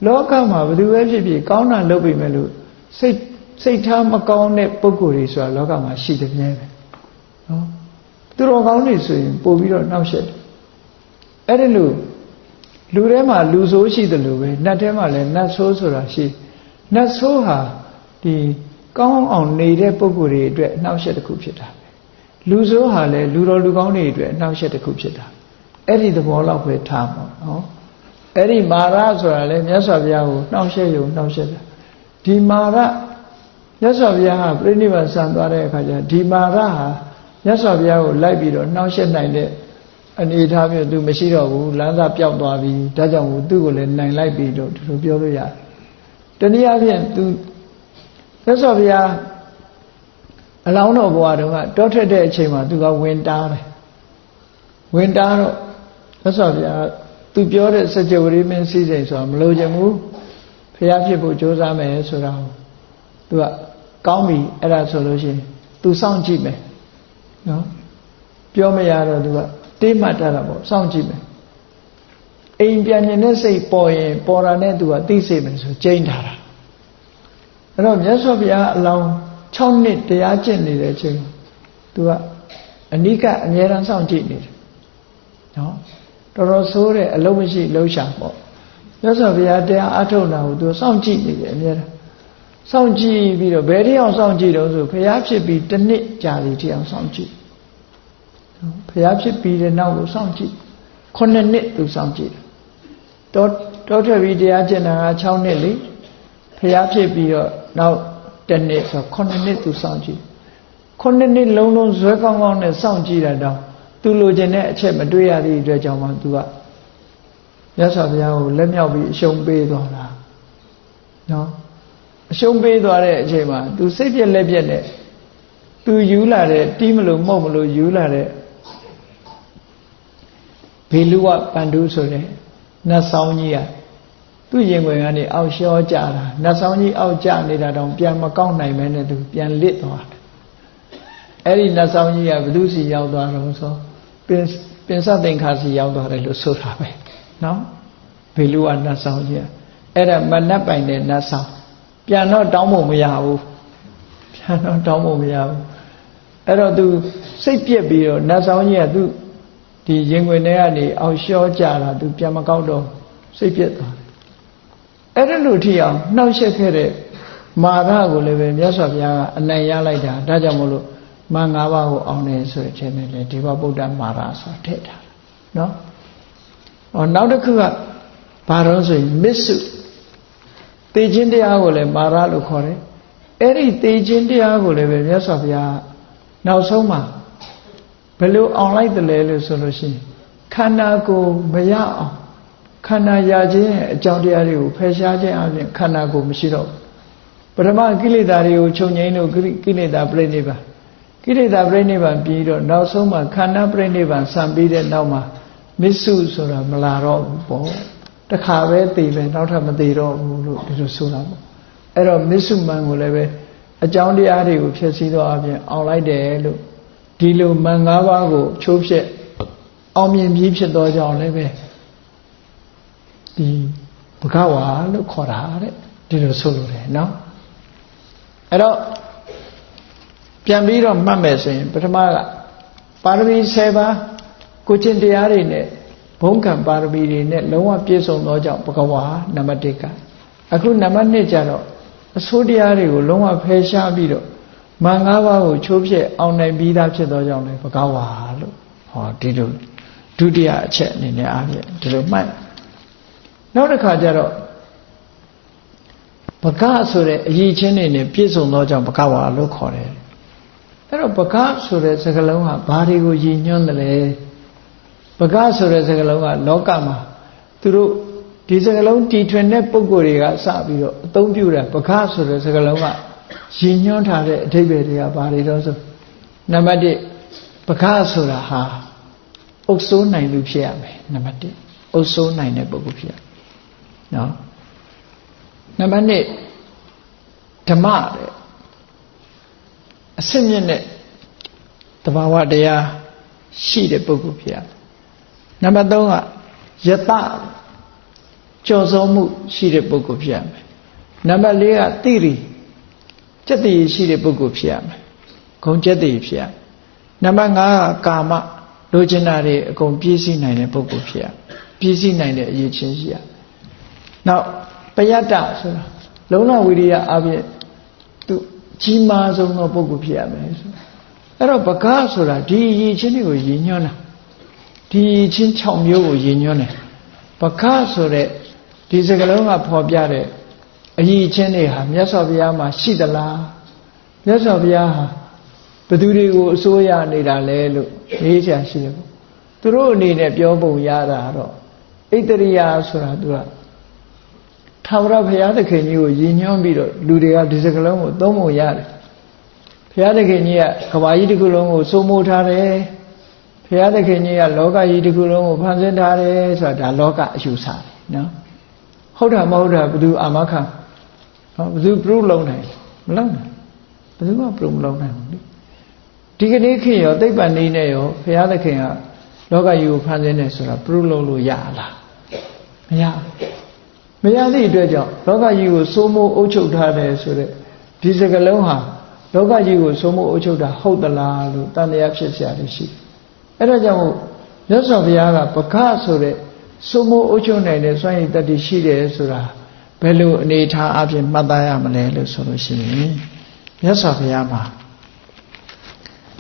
လောကမှာဘယ်သူပဲဖြစ်ဖြစ်ကောင်းတာလုပ်ပြီမဲ့လို့စိတ်ထားမကောင်းတဲ့ပုဂ္ဂိုလ်တွေဆိုတာလောကမှာရှိတယ်မြဲပဲနော်သူတော်ကောင်းတွေဆိုရင်ပို့ပြီးတော့နှောက်ယှက်တယ်အဲ့ဒီလိုလူထဲမှာလူဆိုးရှိတယ်လို့ပဲနတ်ထဲမှာလည်းနတ်ဆိုးဆိုတာရှိနတ်ဆိုးဟာဒီကောင်းအောင်နေတဲ့ပုဂ္ဂိုလ်တွေအတွက်နှောက်ယှက်တစ်ခုဖြစ်တာပဲလူဆိုးဟာလည်းလူတော်လူကောင်းတွေအတွက်နှောက်ယှက်တစ်ခုဖြစ်တာအဲ့ဒီသဘောလောက်ပဲထားပါနော်အဲ့ဒီမာရဆိုတာလည်းမြတ်စွာဘုရားကိုနှောက်ယှက်ရုံနှောက်ယှက်တာဒီမာရမြတ်စွာဘုရားကပြိဋိဘံဆံသွားတဲ့အခါကျဒီမာရဟာမြတ်စွာဘုရားကိုလိုက်ပြီးတော့နှောက်ယှက်နိုင်တဲ့အနေအထားမျိုးသူမရှိတော့ဘူးလမ်းစာပျောက်သွားပြီဒါကြောင့်မို့သူ့ကိုလည်းနိုင်လိုက်ပြီးတော့ဒီလိုပြောလို့ရတယ်တနည်းအားဖြင့်သူမြတ်စွာဘုရားအလောင်းတော်ဘဝတုန်းကတောထွက်တဲ့အချိန်မှာသူကဝင်တားတယ်ဝင်တားတော့မြတ်စွာဘုရားသူပြောတဲ့စကြဝဠာမင်းစည်းစိမ်ဆိုတာမလို့ချင်ဘူးဘုရားဖြစ်ဖို့ကြိုးစားမယ်ဆိုတာကိုသူကကောင်းပြီအဲ့ဒါဆိုလို့ရှိရင်သူစောင့်ကြည့်မယ်နော်ပြောမရတော့သူကတေးမှတ်တာပေါ့စောင့်ကြည့်မယ်အိမ်ပြန်နေတဲ့စိတ်ပေါ်ရင်ပေါ်တာနဲ့သူကသိစေမယ်ဆိုကျိန်းထားတာအဲ့တော့မြတ်စွာဘုရားအလောင်း6နှစ်တရားကျင့်နေတဲ့အချိန်သူကအနိကအမြဲတမ်းစောင့်ကြည့်နေတယ်နော်တော်တော်ဆိုးတဲ့အလုံးမရှိလှုပ်ရှားပေါ့မြတ်စွာဘုရားတရားအထုတ်တာကိုသူစောင့်ကြည့်နေတယ်အမြဲတမ်းစောင့်ကြည့်ပြီးတော့ဘယ်တိအောင်စောင့်ကြည့်တော့ဆိုဘုရားဖြစ်ပြီးတစ်နှစ်ကြာပြီတိအောင်စောင့်ကြည့်ဘုရားဖြစ်ပြီးတဲ့နောက်ကိုစောင့်ကြည့်9နှစ်သူစောင့်ကြည့်တောထွက်ပြီးတရားကျင့်တာက6နှစ်လေဘုရားဖြစ်ပြီးတော့နောက်တစ်နှစ်ဆို9နှစ်သူစောင့်ကြည့်9နှစ်လုံးလုံးဇွဲကောင်းကောင်းနဲ့စောင့်ကြည့်တာတော့သူလိုချင်တဲ့အချက်မတွေ့ရသည့်အတွက်ကြောင့်မှသူကမြတ်စွာဘုရားကိုလက်မြောက်ပြီးအရှုံးပေးသွားတာနော်အရှုံးပေးသွားတဲ့အချိန်မှာသူစိတ်ပြက်လက်ပြက်နဲ့သူယူလာတဲ့တီးမလို့မှုတ်မလို့ယူလာတဲ့ဘေလူဝပန္ဓုဆိုတဲ့နတ်ဆောင်ကြီးကသူ့ရင်ခွင်ကနေအောက်လျှောကြတာနတ်ဆောင်ကြီးအောက်ကျနေတာတောင်ပြန်မကောက်နိုင်မဲနဲ့သူပြန်လစ်သွားတယ်အဲ့ဒီနတ်ဆောင်ကြီးကဘုသူစီရောက်သွားတော့ဆိုပင်စသင်္ခါစီရောက်သွားတယ်လို့ဆိုတာပဲနော်ဘေလူဝနတ်ဆောင်ကြီးအဲ့ဒါမနတ်ပိုင်တဲ့နတ်ဆောင်ပြန်တော့တောင်းဖို့မရဘူးပြန်တော့တောင်းဖို့မရဘူးအဲ့တော့သူစိတ်ပြက်ပြီးတော့နတ်ဆောင်ကြီးကသူ ဒီရင်ခွင်ထဲကနေအောက်လျှောကြတာသူပြန်မကောက်တော့စိတ်ပြက်သွားတယ်အဲ့ဒါလို့ထီအောင်နှောက်ရက်ခဲ့တဲ့မာရကိုလည်းပဲမြတ်စွာဘုရားကအနိုင်ရလိုက်တာဒါကြောင့်မို့လို့မ၅ပါးကိုအောင်တယ်ဆိုတဲ့အချိန်နဲ့လေဒီဘဗုဒ္ဓမာရဆိုတာထည့်ထားတာနော်နောက်တစ်ခုကဘာလို့ဆိုရင်မစ္စုသေခြင်းတရားကိုလည်းမာရလို့ခေါ်တယ်အဲ့ဒီသေခြင်းတရားကိုလည်းပဲမြတ်စွာဘုရားနောက်ဆုံးမှာဘယ်လိုအောင်လိုက်တယ်လဲလို့ဆိုလို့ရှိရင်ခန္ဓာကိုယ်မရအောင်ခန္ဓာရခြင်းရဲ့အကြောင်းတရားတွေကိုဖယ်ရှားခြင်းအပြင်ခန္ဓာကိုယ်မရှိတော့ပထမကိလေသာတွေကိုချုပ်ငြိမ်းလို့ကိလေသာပြိဋိဘံကိလေသာပြိဋိဘံပြီးတော့နောက်ဆုံးမှာခန္ဓာပြိဋိဘံဆံပြီးတဲ့နောက်မှာမစ္စုဆိုတာမလာတော့ဘူးပေါ့တခါပဲသိပဲနောက်ထပ်မသိတော့ဘူးလို့ဒီလိုဆိုတာပေါ့အဲ့တော့မစ္စုမံကိုလည်းပဲအကြောင်းတရားတွေကိုဖြည့်ဆည်းတော့အပြင်အောင်လိုက်တယ်လို့ဒီလိုမံ၅ပါးကိုချိုးဖြက်အောင်မြင်ပြီးဖြစ်သောကြောင့်လည်းပဲဒီဘဂဝါလို့ခေါ်တာတဲ့ဒီလိုဆိုလို့တယ်နော်အဲ့တော့ပြန်ပြီးတော့မှတ်မယ်ဆိုရင်ပထမကပါရမီ7ပါးကိုကျင့်တရားတွေနဲ့ဘုံကံပါရမီတွေနဲ့လုံးဝပြည့်စုံသောကြောင့်ဘဂဝါနံပါတ်1ကအခုနံပါတ်2ကျတော့အဆိုးတရားတွေကိုလုံးဝဖယ်ရှားပြီးတော့မံ၅ပါးကိုချိုးဖြက်အောင်နိုင်ပြီးသားဖြစ်သောကြောင့်လည်းဘဂဝါလို့ဟောဒီလိုဒုတိယအချက်အနေနဲ့အားဖြင့်ဒီလိုမှတ်နောက်တစ်ခါကျတော့ဘဂဆိုတဲ့အရည်ချင်းတွေနဲ့ပြည့်စုံသောကြောင့်ဘဂဝါလို့ခေါ်တယ်အဲ့တော့ဘဂဆိုတဲ့စကားလုံးကဘာတွေကိုရည်ညွှန်းတယ်လဲဘဂဆိုတဲ့စကားလုံးကလောကမှာသူတို့ဒီစကားလုံးတီထွင်တဲ့ပုံကိုယ်တွေကစပြီးတော့အသုံးပြုတယ်ဘဂဆိုတဲ့စကားလုံးကရည်ညွှန်းထားတဲ့အဓိပ္ပာယ်တွေကဘာတွေတော့ဆိုနံပါတ်1ဘဂဆိုတာဟာအုပ်စိုးနိုင်သူဖြစ်ရမယ်နံပါတ်1အုပ်စိုးနိုင်တဲ့ပုဂ္ဂိုလ်ဖြစ်ရနော်နံပါတ်2ဓမ္မတဲ့အစစ်မြင့်တဲ့တဘာဝတရားရှိတဲ့ပုဂ္ဂိုလ်ဖြစ်ရနံပါတ်3ကယတကြော်စောမှုရှိတဲ့ပုဂ္ဂိုလ်ဖြစ်ရမယ်နံပါတ်4ကတိရိစက်တည်ရှိတဲ့ပုဂ္ဂိုလ်ဖြစ်ရမယ်ဂုံစက်တည်ဖြစ်ရနံပါတ်5ကကာမလိုချင်တာတွေအကုန်ပြည့်စည်နိုင်တဲ့ပုဂ္ဂိုလ်ဖြစ်ရပြည့်စည်နိုင်တဲ့အရေးချင်းရှိရနောက်ပယတ္တဆိုတာလုံးဝဝိရိယအပြင်သူကြီးမားဆုံးသောပုဂ္ဂိုလ်ဖြစ်ရမယ်ဆိုအဲ့တော့ဘဂဆိုတာဒီအရေးချင်းတွေကိုရည်ညွှန်းတာဒီအရေးချင်း6မျိုးကိုရည်ညွှန်းတယ်ဘဂဆိုတဲ့ဒီစကားလုံးကဖော်ပြတဲ့အရေးချင်းတွေဟာမြတ်စွာဘုရားမှာရှိသလားမြတ်စွာဘုရားဟာဘယ်သူတွေကိုအစိုးရနေတာလဲလို့မေးချင်ရှိတယ်ပေါ့သူတို့အနေနဲ့ပြောပုံရတာတော့ဣတရိယဆိုတာသူကထာဝရဘုရားသခင်ကြီးကိုရည်ညွှန်းပြီးတော့လူတွေကဒီစကားလုံးကိုသုံးပုံရတယ်ဘုရားသခင်ကြီးကကဘာကြီးတစ်ခုလုံးကိုစိုးမိုးထားတယ်ဘုရားသခင်ကြီးကလောကကြီးတစ်ခုလုံးကိုဖန်ဆင်းထားတယ်ဆိုတာဒါလောကအယူဆတယ်နော်ဟုတ်တာမဟုတ်တာဘယ်သူအာမခံဘယ်သူပြုလုံးနိုင်မလုံးနိုင်ဘယ်သူမှပြုမလုံးနိုင်ဘူးလေဒီကနေ့ခေတ်ရောသိပ္ပံနည်းနဲ့ရောဘုရားသခင်ကလောကကြီးကိုဖန်ဆင်းတယ်ဆိုတာပြုလုံးလို့ရလားမရသည့်အတွက်ကြောင့်လောကကြီးကိုစိုးမိုးအုပ်ချုပ်ထားတယ်ဆိုတဲ့ဒီစကားလုံးဟာလောကကြီးကိုစိုးမိုးအုပ်ချုပ်တာဟုတ်သလားလို့တန်တရားဖြစ်เสียရရှိတယ်အဲ့ဒါကြောင့်မြတ်စွာဘုရားကဘဂဆိုတဲ့စိုးမိုးအုပ်ချုပ်နိုင်တဲ့စွမ်းရည်တတ္တိရှိတယ်ဆိုတာဘယ်လိုအနေထားအပြင်မှတ်သားရမလဲလို့ဆိုလို့ရှိရင်မြတ်စွာဘုရားမှာ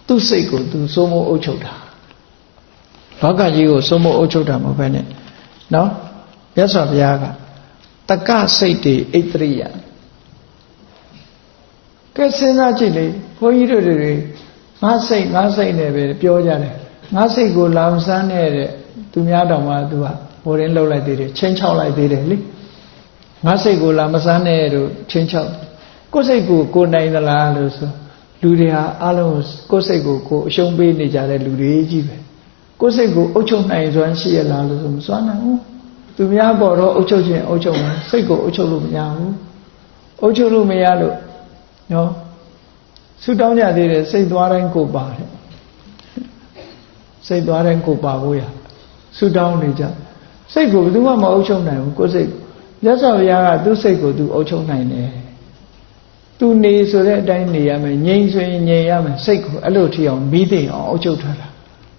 သူ့စိတ်ကိုသူစိုးမိုးအုပ်ချုပ်တာလောကကြီးကိုစိုးမိုးအုပ်ချုပ်တာမဟုတ်ဘဲနဲ့နော်မြတ်စွာဘုရားကတက္ကစိတ်တွေဣတရိယကဲစဉ်းစားကြည့်လေဘုန်းကြီးတို့တွေငါစိတ်နဲ့ပဲပြောကြတယ်ငါစိတ်ကိုလာမစမ်းနဲ့တဲ့သူများတောင်မှသူကဟိုရင်းလှုပ်လိုက်သေးတယ်ချင်းချောက်လိုက်သေးတယ်လေငါစိတ်ကိုလာမစမ်းနဲ့တို့ချင်းချောက်ကိုယ်စိတ်ကိုကိုနိုင်သလားလို့ဆိုလူတွေဟာအလုံးကိုယ်စိတ်ကိုကိုအရှုံးပေးနေကြတဲ့လူတွေကြီးပဲကိုယ်စိတ်ကိုအုပ်ချုပ်နိုင်စွမ်းရှိရလားလို့ဆိုမစွမ်းနိုင်ဘူးသူများပေါ်တော့အုပ်ချုပ်ခြင်းအုပ်ချုပ်မယ်စိတ်ကိုအုပ်ချုပ်လို့မရဘူးအုပ်ချုပ်လို့မရလို့နော်ဆူတောင်းကြသေးတယ်စိတ်သွားတိုင်းကိုပါတယ်စိတ်သွားတိုင်းကိုပါဖို့ရဆူတောင်းနေကြစိတ်ကိုဘယ်သူမှမအုပ်ချုပ်နိုင်ဘူးကိုယ်စိတ်မြတ်စွာဘုရားကသူ့စိတ်ကိုသူအုပ်ချုပ်နိုင်တယ်သူနေဆိုတဲ့အတိုင်းနေရမယ်ငြိမ်ဆိုရင်ငြိမ်ရမယ်စိတ်ကိုအဲ့လိုထီအောင်မိသိအောင်အုပ်ချုပ်ထားတာ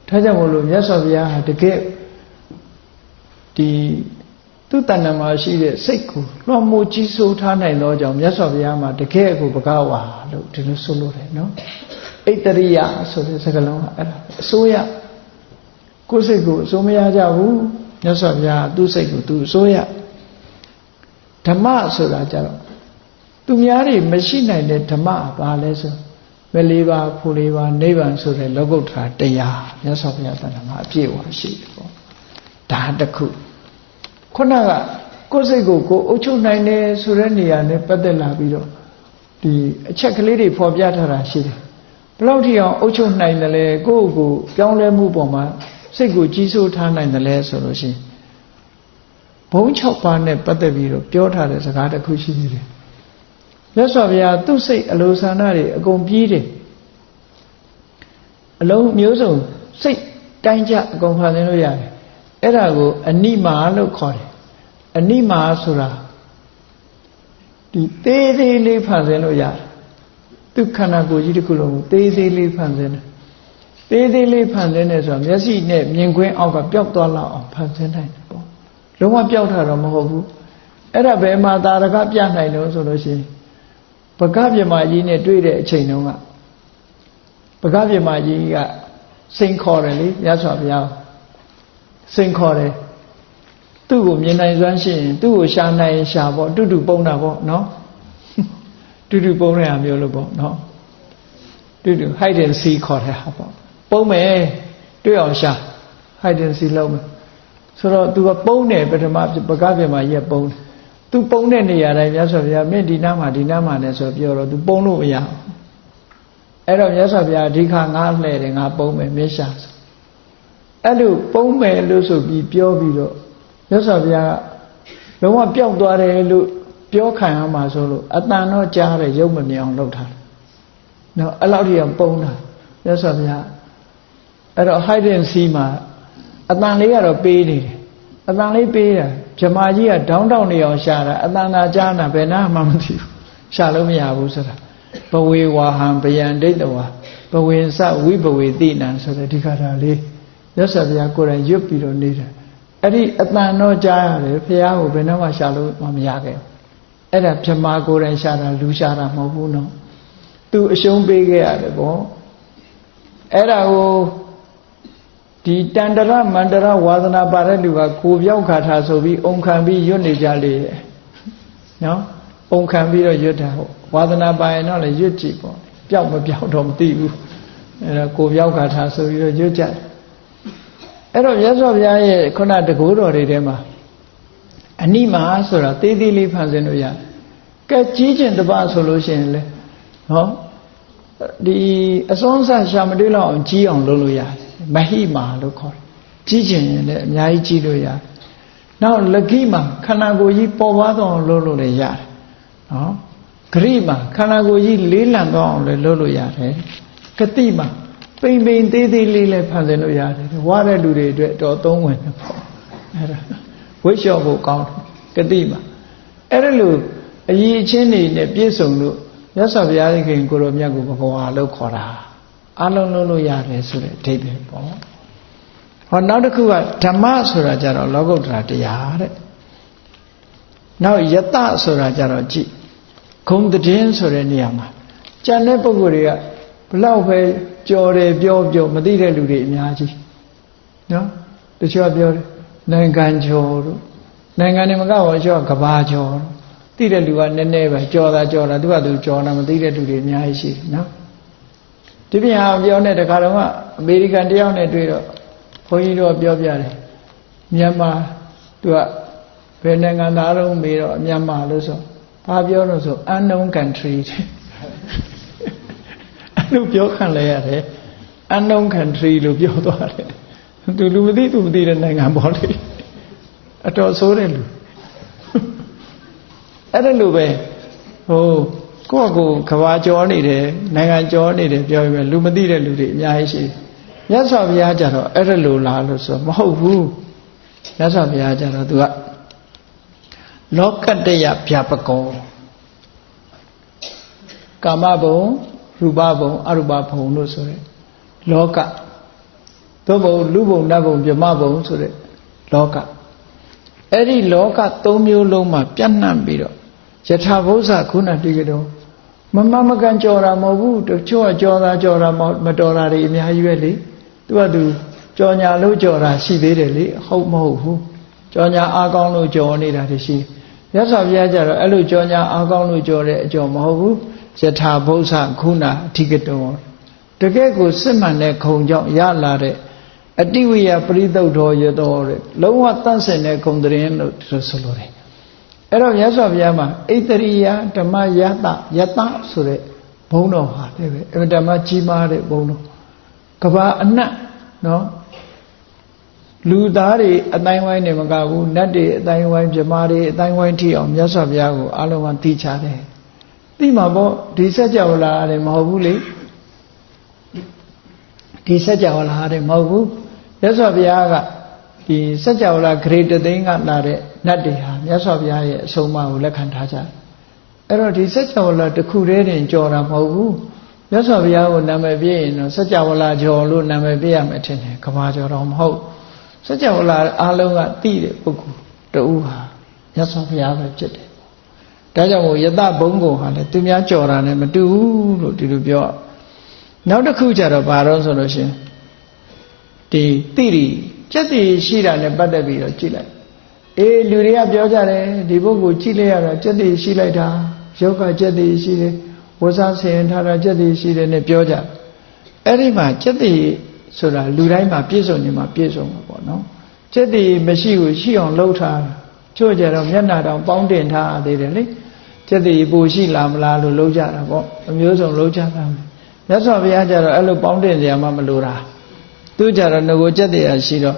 ဒါကြောင့်မို့လို့မြတ်စွာဘုရားဟာတကယ်ဒီသူတဏ္ဍမှာရှိတဲ့စိတ်ကိုလွှမ်းမိုးကြီးစိုးထားနိုင်သောကြောင့်မြတ်စွာဘုရားမှာတကယ်ကိုဘဂဝါလို့ဒီလိုဆိုလို့တယ်နော်ဣတရိယဆိုတဲ့စကားလုံးကအဲ့ဒါအစိုးရကိုယ်စိတ်ကိုအစိုးမရကြဘူးမြတ်စွာဘုရားသူ့စိတ်ကိုသူအစိုးရဓမ္မဆိုတာကြတော့သူများတွေမရှိနိုင်တဲ့ဓမ္မဘာလဲဆိုမလေးပါဖူလေးပါနိဗ္ဗာန်ဆိုတဲ့လောကုတ္တရာတရားမြတ်စွာဘုရားတဏ္ဍမှာအပြည့်အဝရှိတယ်ပေါ့ဒါတစ်ခုခုနကကိုယ်စိတ်ကိုကိုယ်အုပ်ချုပ်နိုင်တယ်ဆိုတဲ့နေရာနဲ့ပတ်သက်လာပြီးတော့ဒီအချက်ကလေးတွေဖော်ပြထားတာရှိတယ်ဘယ်လောက်ထိအောင်အုပ်ချုပ်နိုင်တယ်လဲကိုယ့်ကိုပြောင်းလဲမှုပေါ်မှာစိတ်ကိုကြီးစိုးထားနိုင်တယ်လဲဆိုလို့ရှိရင်ဘုံ6ပါးနဲ့ပတ်သက်ပြီးတော့ပြောထားတဲ့စကားတစ်ခုရှိသေးတယ်မြတ်စွာဘုရားသူ့စိတ်အလိုဆန္ဒတွေအကုန်ပြီးတယ်အလုံးမျိုးစုံစိတ်တိုင်းကြအကုန်ဖန်ဆင်းလို့ရတယ်အဲ့ဒါကိုအနိမာလို့ခေါ်တယ်အနိမာဆိုတာဒီသေးသေးလေးဖန်ဆင်းလို့ရတယ်သူခန္ဓာကိုယ်ကြီးတစ်ခုလုံးကိုသေးသေးလေးဖန်ဆင်းတယ်သေးသေးလေးဖန်ဆင်းတယ်ဆိုတာမျက်စိနဲ့မြင်ကွင်းအောက်ကပျောက်သွားလောက်အောင်ဖန်ဆင်းနိုင်တယ်ပေါ့လုံးဝပျောက်တာတော့မဟုတ်ဘူးအဲ့ဒါဘယ်မှာသာရကပြနိုင်လို့ဆိုလို့ရှိရင်ပကပြမကြီးနဲ့တွေ့တဲ့အချိန်တုန်းကပကပြမကြီးကစိန်ခေါ်တယ်လေမြတ်စွာဘုရားစိန်ခေါ်တယ်သူ့ကိုမြင်နိုင်စွမ်းရှိရင်သူ့ကိုရှာနိုင်ရှာပေါ့တူတူပုံတာပေါ့နော်တူတူပုံရမျိုးလို့ပေါ့နော်တူတူ hide and seek ခေါ်တဲ့ဟာပေါ့ပုံမယ်တွေ့အောင်ရှာ hide and seek လုပ်မယ်ဆိုတော့ तू ကပုံတယ်ပထမပကပြမကြီးကပုံတယ်သူပုံတဲ့နေရာတိုင်းမြတ်စွာဘုရားမင်းဒီနားမှာနဲ့ဆိုပြောတော့သူပုံလို့မရဘူးအဲ့တော့မြတ်စွာဘုရားဒီခါငါလှဲ့တယ်ငါပုံမယ်မင်းရှာဆိုအဲ့လိုပုံမယ်လို့ဆိုပြီးပြောပြီးတော့မြတ်စွာဘုရားလုံးဝပျောက်သွားတယ်လို့ပြောခံရမှာဆိုလို့အတန်တော့ကြားတယ်ရုပ်မမြင်အောင်လုပ်ထားတယ်နော်အဲ့လောက်ထိအောင်ပုံတာမြတ်စွာဘုရားအဲ့တော့ hide and seek မှာအတန်လေးကတော့ပေးနေတယ်အတန်လေးပေးတာဗြဟ္မာကြီးကဒေါင်းတောက်နေအောင်ရှာတာအတန်သာကြားနာဘယ်နာမှမသိဘူးရှာလို့မရဘူးဆိုတာဘဝေဝါဟံဗယံဒိဋ္ဌဝါဘဝေစဝိဘဝေတိနံဆိုတဲ့ဒီခါတာလေးမြတ်စွာဘုရားကိုယ်တိုင်ရွတ်ပြီးတော့နေတယ်အဲ့ဒီအတန်တော့ကြားရတယ်ဘုရားကိုဘယ်နှမှရှာလို့မရခဲ့ဘူးအဲ့ဒါဗြဟ္မာကိုယ်တိုင်ရှာတာလူရှာတာမဟုတ်ဘူးနော်သူအရှုံးပေးခဲ့ရတယ်ပေါ့အဲ့ဒါကိုဒီတန္တရမန္တရဝါသနာပါတဲ့လူကကိုပြောက်ခါထားဆိုပြီးအုံခံပြီးရွတ်နေကြလေနော်အုံခံပြီးတော့ရွတ်တာဟုတ်ဝါသနာပါရင်တော့လည်းရွတ်ကြည့်ပေါ့ပျောက်မပျောက်တော့မသိဘူးအဲ့တော့ကိုပြောက်ခါထားဆိုပြီးတော့ရွတ်ကြတယ်အဲ့တော့မြတ်စွာဘုရားရဲ့ခုနတကူတော်တွေထဲမှာအနိမာဆိုတာသေးသေးလေးဖန်ဆင်းလို့ရတယ်ကဲကြီးကျင်တပတ်ဆိုလို့ရှိရင်လေနော်ဒီအစွမ်းဆရှာမတွေ့လောက်အောင်ကြီးအောင်လုပ်လို့ရတယ်မဟိမာလို့ခေါ်တယ်ကြီးကျင်ရင်လည်းအများကြီးကြီးလို့ရတယ်နောက်လကိမာခန္ဓာကိုယ်ကြီးပေါ်ပါတော့အောင်လုပ်လို့လည်းရတယ်နော်ဂရိမာခန္ဓာကိုယ်ကြီးလေးလံတော့အောင်လည်းလုပ်လို့ရတယ်ကတိမာပိန်ပိန်သေးသေးလေးလည်းဖန်ဆင်းလို့ရတယ်ဝါတဲ့လူတွေအတွက်တော့သုံးဝင်တယ်ပေါ့အဲ့ဒါဝိလျှော့ဖို့ကောင်းတယ်ကတိမာအဲ့ဒါလို့အရေးအချင်းတွေနဲ့ပြည့်စုံလို့မြတ်စွာဘုရားခင်ကိုရောမြတ်ကိုဘဂဝါလို့ခေါ်တာအလုံးလုံးလို့ရတယ်ဆိုတဲ့အဓိပ္ပာယ်ပေါ့ဟောနောက်တစ်ခုကဓမ္မဆိုတာကြတော့လောကုတ္တရာတရားတဲ့နောက်ယတဆိုတာကြတော့ကြည့်ဂုံတည်င်းဆိုတဲ့နေရာမှာကျန်တဲ့ပုဂ္ဂိုလ်တွေကဘလောက်ပဲကြော်တယ်ပြောမသိတဲ့လူတွေအများကြီးနော်တချို့ပြောတယ်နိုင်ငံကျော်တို့နိုင်ငံတွေမကဘောကျော်ကဘာကျော်တို့သိတဲ့လူကနည်းနည်းပဲကြော်တာသူကသူကြော်တာမသိတဲ့လူတွေအများကြီးရှိတယ်နော်ဒီပြန်ဟာပြောနေတခါတော့အမေရိကန်တယောက်နဲ့တွေ့တော့ဘုန်းကြီးတို့ပြောပြတယ်မြန်မာသူကဘယ်နိုင်ငံသားလုံးမေးတော့မြန်မာလို့ဆိုဘာပြောလို့ဆို unknown country အဲ့လိုပြောခံလဲရတယ် unknown country လို့ပြောသွားတယ်သူလူမသိတဲ့နိုင်ငံပေါ့လေအတော်ဆိုးတဲ့လူအဲ့ဒါလိုပဲဟိုကိုယ့်ကိုကဘာကြောနေတယ်နိုင်ငံကြောနေတယ်ပြောပြီးလူမသိတဲ့လူတွေအများကြီးရှိတယ်မြတ်စွာဘုရားကြတော့အဲ့ဒါလိုလားလို့ဆိုမဟုတ်ဘူးမြတ်စွာဘုရားကြတော့သူကလောကတ္တယဗျာပကောကာမဘုံရူပဘုံအရူပဘုံလို့ဆိုရဲလောက သို့မဟုတ်လူဘုံနတ်ဘုံဗြဟ္မဘုံဆိုတဲ့လောကအဲ့ဒီလောက၃မျိုးလုံးမှာပြန့်နှံ့ပြီးတော့ယထာဘုဇခုနတိကတော်မမကန်ကြော်တာမဟုတ်ဘူးတချို့ကကြော်တာမတော်တာတွေအများကြီးပဲလေသူကသူကြော်ညာလို့ကြော်တာရှိသေးတယ်လေဟုတ်မဟုတ်ဘူးကြော်ညာအားကောင်းလို့ကြော်နေတာတွေရှိရသော်ဘုရားကြတော့အဲ့လိုကြော်ညာအားကောင်းလို့ကြော်တဲ့အကြော်မဟုတ်ဘူးယထာဘုဇခုနအဓိကတော်တကယ့်ကိုစစ်မှန်တဲ့ခုံကြောင့်ရလာတဲ့အတိဝိယပရိသုတ်တော်ရတော်တဲ့လုံးဝတန့်စင်တဲ့ခုံတရင်လို့ဆိုလိုတယ်အဲ့တော့မြတ်စွာဘုရားမှာဣတရိယဓမ္မယတဆိုတဲ့ဘုန်းတော်ဟာလည်းပဲအဓမ္မကြီးမားတဲ့ဘုန်းတော်ကဘာအနတ်နော်လူသားတွေအတိုင်းဝိုင်းနေမကဘူးနတ်တွေအတိုင်းဝိုင်းဗြဟ္မာတွေအတိုင်းဝိုင်းထိအောင်မြတ်စွာဘုရားကိုအလုံးဝသိချတယ်သိမှာပေါ့ဒီစัจ java လာတယ်မဟုတ်ဘူးလေဒီစัจ java လာတယ်မဟုတ်ဘူးမြတ်စွာဘုရားကဒီစัจ java လာဂရေတသိန်းကလာတဲ့နတ်တွေဟာမြတ်စွာဘုရားရဲ့အဆုံးအမကိုလက်ခံထားကြတယ်အဲ့တော့ဒီစัจ java လာတစ်ခုတည်းတင်ကြော်တာမဟုတ်ဘူးမြတ်စွာဘုရားကိုနာမည်ပြရင်တော့စัจ java လာကြော်လို့နာမည်ပြရမယ်ထင်တယ်ကဘာကြော်တော့မဟုတ်စัจ java လာအားလုံးကသိတဲ့ပုဂ္ဂိုလ်တူဟာမြတ်စွာဘုရားပဲဖြစ်တယ်ဒါကြောင့်မို့ယတဘုံကိုဟာလေသူများကြော်တာနဲ့မတူဘူးလို့ဒီလိုပြောနောက်တစ်ခုကြတော့ဘာတော့ဆိုလို့ရှင်ဒီတိရိစက်တိရှိတာနဲ့ပတ်သက်ပြီးတော့ကြည့်လိုက်အေးလူတွေကပြောကြတယ်ဒီပုဂ္ဂိုလ်ကြည့်လိုက်ရတာစက်တိရှိလိုက်တာယောဂစက်တိရှိတယ်ဝဇ္ဇဆင်ထားတာစက်တိရှိတယ်နဲ့ပြောကြအဲ့ဒီမှာစက်တိဆိုတာလူတိုင်းမှာပြည့်စုံနေမှာပြည့်စုံမှာပေါ့နော်စက်တိမရှိဘူးရှိအောင်လှုပ်ထားချို့ကြတော့မျက်နှာတောင်ပေါင်းတင်ထားသေးတယ်လေစက်တိပိုရှိလားမလားလို့လှုပ်ကြတာပေါ့အမျိုးစုံလှုပ်ကြတာမြတ်စွာဘုရားကျတော့အဲ့လိုပေါင်းတင်စရာမှမလိုတာသူကြတော့ငကိုစက်တိရရှိတော့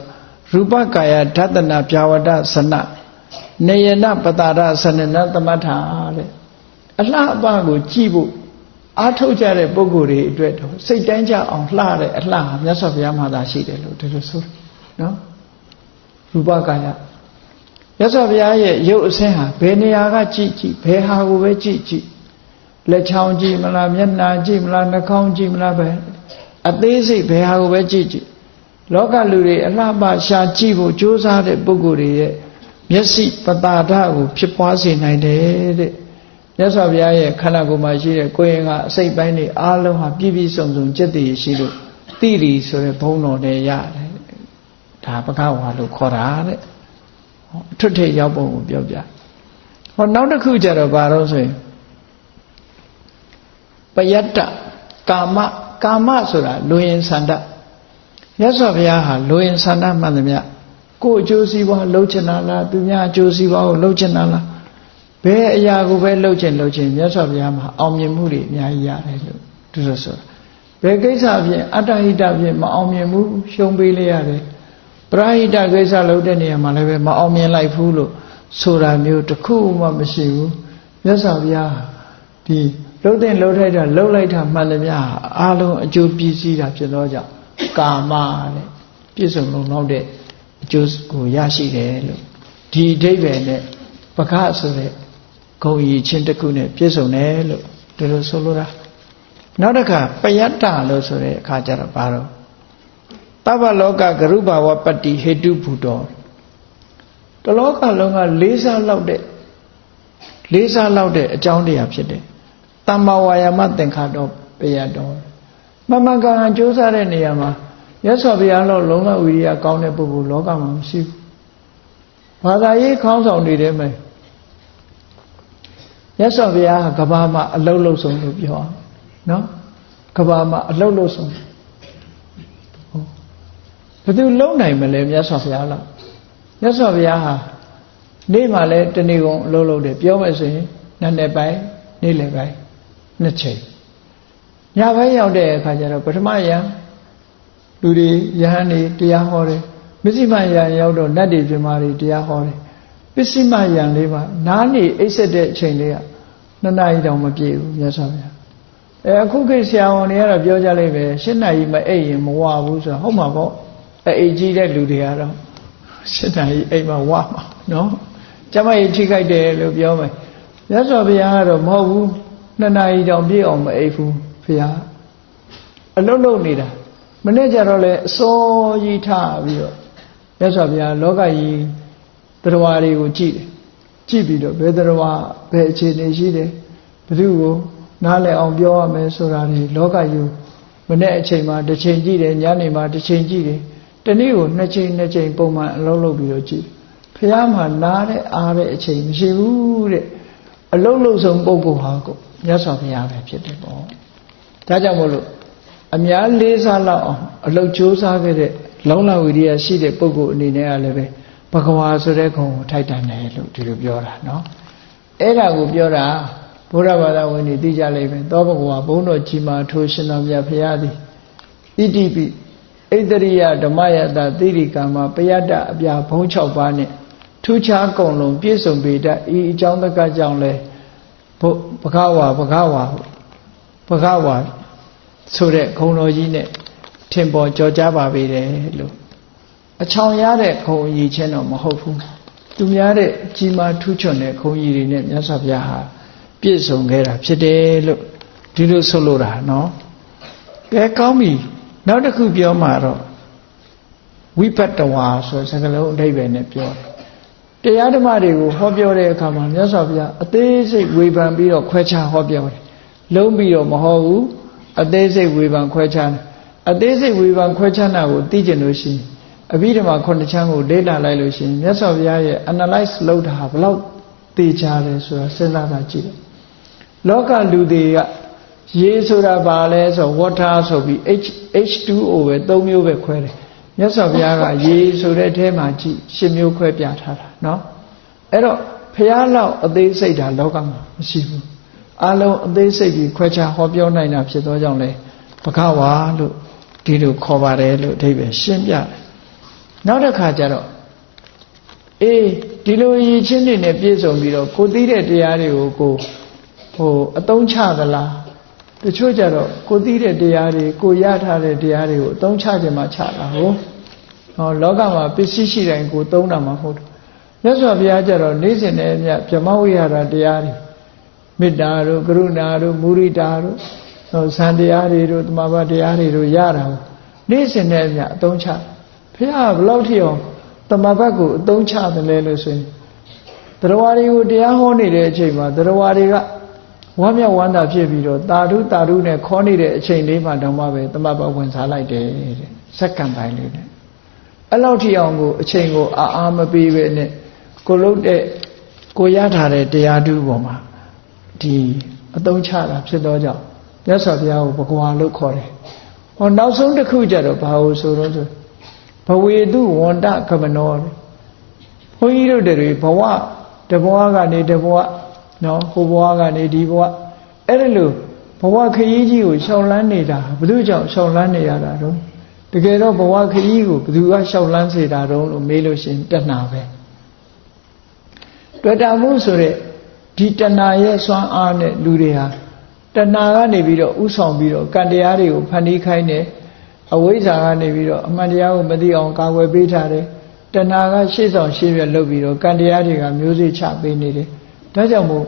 ရူပကာယဓတနာပြဝတသနနေယနပတာရသနနသမထတဲ့အလှအပကိုကြည့်ဖို့အားထုတ်ကြတဲ့ပုဂ္ဂိုလ်တွေအတွက်တော့စိတ်တိုင်းကြအောင်လှတဲ့အလှဟာမြတ်စွာဘုရားမှာသာရှိတယ်လို့ဒီလိုဆိုနော်ရူပကာယမြတ်စွာဘုရားရဲ့ရုပ်အဆင်းဟာဘယ်နေရာကကြည့်ဘယ်ဟာကိုပဲကြည့်လက်ချောင်းကြည့်မလားမျက်နှာကြည့်မလားနှာခေါင်းကြည့်မလားပဲအသေးစိတ်ဘယ်ဟာကိုပဲကြည့်လောကလူတွေအလှပရှာကြည့်ဖို့ကြိုးစားတဲ့ပုဂ္ဂိုလ်တွေရဲ့မျက်စိပတာဒကိုဖြစ်ပွားစေနိုင်တယ်တဲ့မြတ်စွာဘုရားရဲ့ခန္ဓာကိုယ်မှာရှိတဲ့ကိုယ်ရင်ကအစိတ်ပိုင်းတွေအားလုံးဟာပြည့်ပြည့်စုံစုံจิตတည်ရှိလို့တိရိဆိုတဲ့ဘုန်းတော်တွေရတယ်ဒါပကဝါလို့ခေါ်တာတဲ့ထွတ်ထိပ်ရောက်ပုံကိုပြောပြဟောနောက်တစ်ခုကျတော့ဘာလို့ဆိုရင်ပယတ္တကာမဆိုတာလူရင်ဆန္ဒမြတ်စွာဘုရားဟာလူရင်ဆန္ဒမှန်သမျှကိုယ်အကျိုးစီးပွားလှုပ်ချင်တာလားသူများအကျိုးစီးပွားကိုလှုပ်ချင်တာလားဘယ်အရာကိုပဲလှုပ်ချင်မြတ်စွာဘုရားမှာအောင်မြင်မှုတွေအများကြီးရတယ်လို့သူတို့ဆိုတာဘယ်ကိစ္စဖြင့်အတ္တဟိတဖြင့်မအောင်မြင်ဘူးရှုံးပေးလိုက်ရတယ်ပရဟိတကိစ္စလုပ်တဲ့နေရာမှာလည်းပဲမအောင်မြင်လိုက်ဘူးလို့ဆိုတာမျိုးတစ်ခုမှမရှိဘူးမြတ်စွာဘုရားဒီလှုပ်တဲ့လှုပ်ထိုက်တာလှုပ်လိုက်တာမှန်တယ်များအားလုံးအကျိုးပြည့်စည်တာဖြစ်သောကြောင့်ကာမတဲ့ပြည့်စုံလုံလောက်တဲ့အကျိုးကိုရရှိတယ်လို့ဒီအဓိပ္ပာယ်နဲ့ပကဆိုတဲ့ဂုံရည်ချင်းတစ်ခုနဲ့ပြည့်စုံတယ်လို့ဒီလိုဆိုလိုတာနောက်တစ်ခါပယတ္တလို့ဆိုတဲ့အခါကျတော့ဘာတော့တဗ္ဗလောကဂရုဘာဝပတ္တိဟေတုဘူတောတလောကလုံးကလေးစားလောက်တဲ့အကြောင်းတရားဖြစ်တယ်တမ္မာဝါယာမသင်္ခါတောပယတ္တောမမကံကြိုးစားတဲ့နေရာမှာမြတ်စွာဘုရားလောက်လုံးဝဝိရိယကောင်းတဲ့ပုဂ္ဂိုလ်လောကမှာမရှိဘူးဘာသာရေးခေါင်းဆောင်တွေထဲမှာမြတ်စွာဘုရားကဘာမှအလုံးလုံးဆုံးလို့ပြောအောင်နော်ကဘာမှအလုံးလုံးဆုံးဘယ်သူလုံးနိုင်မလဲမြတ်စွာဘုရားလောက်မြတ်စွာဘုရားဟာနေ့မှလည်းတနေ့ကုန်အလုံးလုံးတယ်ပြောမယ်ဆိုရင်နတ်နယ်ပိုင်းနေ့လယ်ပိုင်းနှစ်ချိန်ညဘက်ရောက်တဲ့အခါကျတော့ပထမယံလူတွေယဟန်တွေတရားဟောတယ်မစ္စည်းမယံရောက်တော့နတ်တွေပြမာတွေတရားဟောတယ်ပစ္စည်းမယံလေးပါနားနေအိပ်ဆက်တဲ့အချိန်လေးက2 နာရီတောင်မပြည့်ဘူးမြတ်စွာဘုရားအခုခေတ်ဆရာဝန်တွေကတော့ပြောကြလိုက်ပဲ7 နာရီမအိပ်ရင်မဝဘူးဆိုတော့ဟုတ်မှာပေါ့အိပ်ကြီးတဲ့လူတွေကတော့7 နာရီအိပ်မှဝမှာနော်ကျမကြီးထိခိုက်တယ်လို့ပြောမယ်မြတ်စွာဘုရားကတော့မဟုတ်ဘူး2 နာရီတောင်ပြည့်အောင်မအိပ်ဘူးဘုရားအလုံးလုံးနေတာ မနေ့ကျတော့လေအစောကြီးထားပြီးတော့မြတ်စွာဘုရားလောကကြီးတရားတွေကိုကြည့်တယ်ကြည့်ပြီးတော့ဘယ်တရားဘယ်အခြေအနေရှိတယ်ဘယ်သူကိုနားလည်အောင်ပြောရမယ်ဆိုတာဒီလောကကြီးမနေ့အချိန်မှာတစ်ချိန်ကြည့်တယ်ညနေမှာတစ်ချိန်ကြည့်တယ်တနေ့ကိုနှစ်ချိန်ပုံမှန်အလုပ်လုပ်ပြီးတော့ကြည့်ဘုရားမှာနားတဲ့အားတဲ့အချိန်မရှိဘူးတဲ့အလုံးလုံးဆုံးပုဂ္ဂိုလ်ဟာကိုမြတ်စွာဘုရားပဲဖြစ်တယ်ပေါ့ဒါကြောင့်မို့လို့အများလေးစားလောက်အောင်အလုတ်ကြိုးစားခဲ့တဲ့လုံလဝိရိယရှိတဲ့ပုဂ္ဂိုလ်အနေနဲ့ကလည်းပဲဘဂဝါဆိုတဲ့ခုံကိုထိုက်တန်တယ်လို့ဒီလိုပြောတာနော်အဲ့ဒါကိုပြောတာဘုရားဘာသာဝင်တွေသိကြလိမ့်မယ်သောဘဂဝါဘုန်းတော်ကြီးမာထိုးရှင်တော်မြတ်ဘုရားသည်ဣတိပိဣတရိယဓမ္မယတသီရိကံမှာပယတ္တအပြာဘုံ6ပါးနဲ့ထူးခြားကုန်လုံးပြည့်စုံပေတတ်ဤအကြောင်းတကကြောင့်လဲဘဂဝါဆိုတဲ့ခုံတော်ကြီးနဲ့ထင်ပေါ်ကြော်ကြားပါပေတယ်လို့အချောင်ရတဲ့ခုံကြီးချင်းတော့မဟုတ်ဘူးသူများတဲ့ကြီးမားထူးချွန်တဲ့ခုံကြီးတွေနဲ့မြတ်စွာဘုရားဟာပြည့်စုံခဲ့တာဖြစ်တယ်လို့ဒီလိုဆိုလိုတာနော်ကဲကောင်းပြီနောက်တစ်ခုပြောမှာတော့ဝိပတ္တဝါဆိုစကားလုံးအဓိပ္ပာယ်နဲ့ပြောတယ်တရားဓမ္မတွေကိုဟောပြောတဲ့အခါမှာမြတ်စွာဘုရားအသေးစိတ်ဝေဖန်ပြီးတော့ခွဲခြားဟောပြောတယ်လုံးပြီးတော့မဟောဘူးအသေးစိတ်ဝေဖန်ခွဲခြားတယ်အသေးစိတ်ဝေဖန်ခွဲခြားတာကိုသိကျင်လို့ရှိရင်အဘိဓမ္မာ9ချမ်းကိုလေ့လာလိုက်လို့ရှိရင်မြတ်စွာဘုရားရဲ့ analyze လုပ်တာဘယ်လောက်သိကြတယ်ဆိုတာစဉ်းစားတာကြည့်တယ်လောကလူတွေကရေဆိုတာဘာလဲဆို water ဆိုပြီး H2O ပဲ3မျိုးပဲခွဲတယ်မြတ်စွာဘုရားကရေဆိုတဲ့အထဲမှာကြည့်10မျိုးခွဲပြထားတာเนาะအဲ့တော့ဘုရားလောက်အသေးစိတ်တာလောကမှာမရှိဘူးအလုံးအသေးစိတ်ကြီးခွဲခြားဟောပြောနိုင်တာဖြစ်သောကြောင့်လဲဘဂဝါလို့ဒီလိုခေါ်ပါတယ်လို့အဓိပ္ပာယ်ရှင်းပြတယ်နောက်တစ်ခါကျတော့ဒီလိုရည်ချင်းတွေနဲ့ပြည့်စုံပြီးတော့ကိုသိတဲ့တရားတွေကိုအသုံးချသလားတချို့ကြတော့ကိုသိတဲ့တရားတွေကိုရထားတဲ့တရားတွေကိုအသုံးချခြင်းမှချတာဟုတ်လောကမှာပစ္စည်းရှိတိုင်းကိုသုံးတာမှမဟုတ်ဘူးမြတ်စွာဘုရားကျတော့နေ့စဉ်နဲ့အမျှဗြဟ္မဝိဟာရတရားတွေမေတ္တာတို့ကရုဏာတို့မုရိတာတို့ဇန်တရားတွေတို့တမဘာတရားတွေတို့ရတာကိုနေ့စဉ်နဲ့အမျှအသုံးချဘုရားဘယ်လောက်ထိအောင်တမဘတ်ကိုအသုံးချတယ်လဲလို့ဆိုရင်တရားတွေကိုတရားဟောနေတဲ့အချိန်မှာတရားတွေကဝမ်းမြောက်ဝမ်းသာဖြစ်ပြီးတော့တာဓုနဲ့ခေါ်နေတဲ့အချိန်လေးမှတောင်မှပဲတမဘတ်ဝင်စားလိုက်တယ်တဲ့စက္ကန့်ပိုင်းလေးနဲ့အဲ့လောက်ထိအောင်ကိုအချိန်ကိုအားမပေးပဲနဲ့ကိုလုပ်တဲ့ကိုရထားတဲ့တရားဓုပေါ်မှာဒီအသုံးချတာဖြစ်သောကြောင့်မြတ်စွာဘုရားကိုဘဂဝါလို့ခေါ်တယ်ဟောနောက်ဆုံးတစ်ခုကျတော့ဘာလို့ဆိုတော့ဘဝေတုဝန္တကမနောဘုန်းကြီးတို့တွေဘဝတဘဝကနေတဘဝနော်ဟိုဘဝကနေဒီဘဝအဲ့ဒါလို့ဘဝခရီးကြီးကိုရှောင်လန်းနေတာဘယ်သူကြောင့်ရှောင်လန်းနေရတာတော့တကယ်တော့ဘဝခရီးကိုဘယ်သူကရှောင်လန်းစေတာတော့လို့မေးလို့ရှိရင်တဏှာပဲတွေ့တာမှုဆိုတဲ့ဒီတဏှာရဲ့စွမ်းအားနဲ့လူတွေဟာတဏှာကနေပြီးတော့ဥဆောင်ပြီးတော့ကံတရားတွေကိုဖန်တီးခိုင်းတယ်အဝိဇ္ဇာကနေပြီးတော့အမှန်တရားကိုမသိအောင်ကာကွယ်ပေးထားတယ်တဏှာကရှေ့ဆောင်ရှေ့ရွက်လုပ်ပြီးတော့ကံတရားတွေကမျိုးစေ့ချပေးနေတယ်ဒါကြောင့်မို့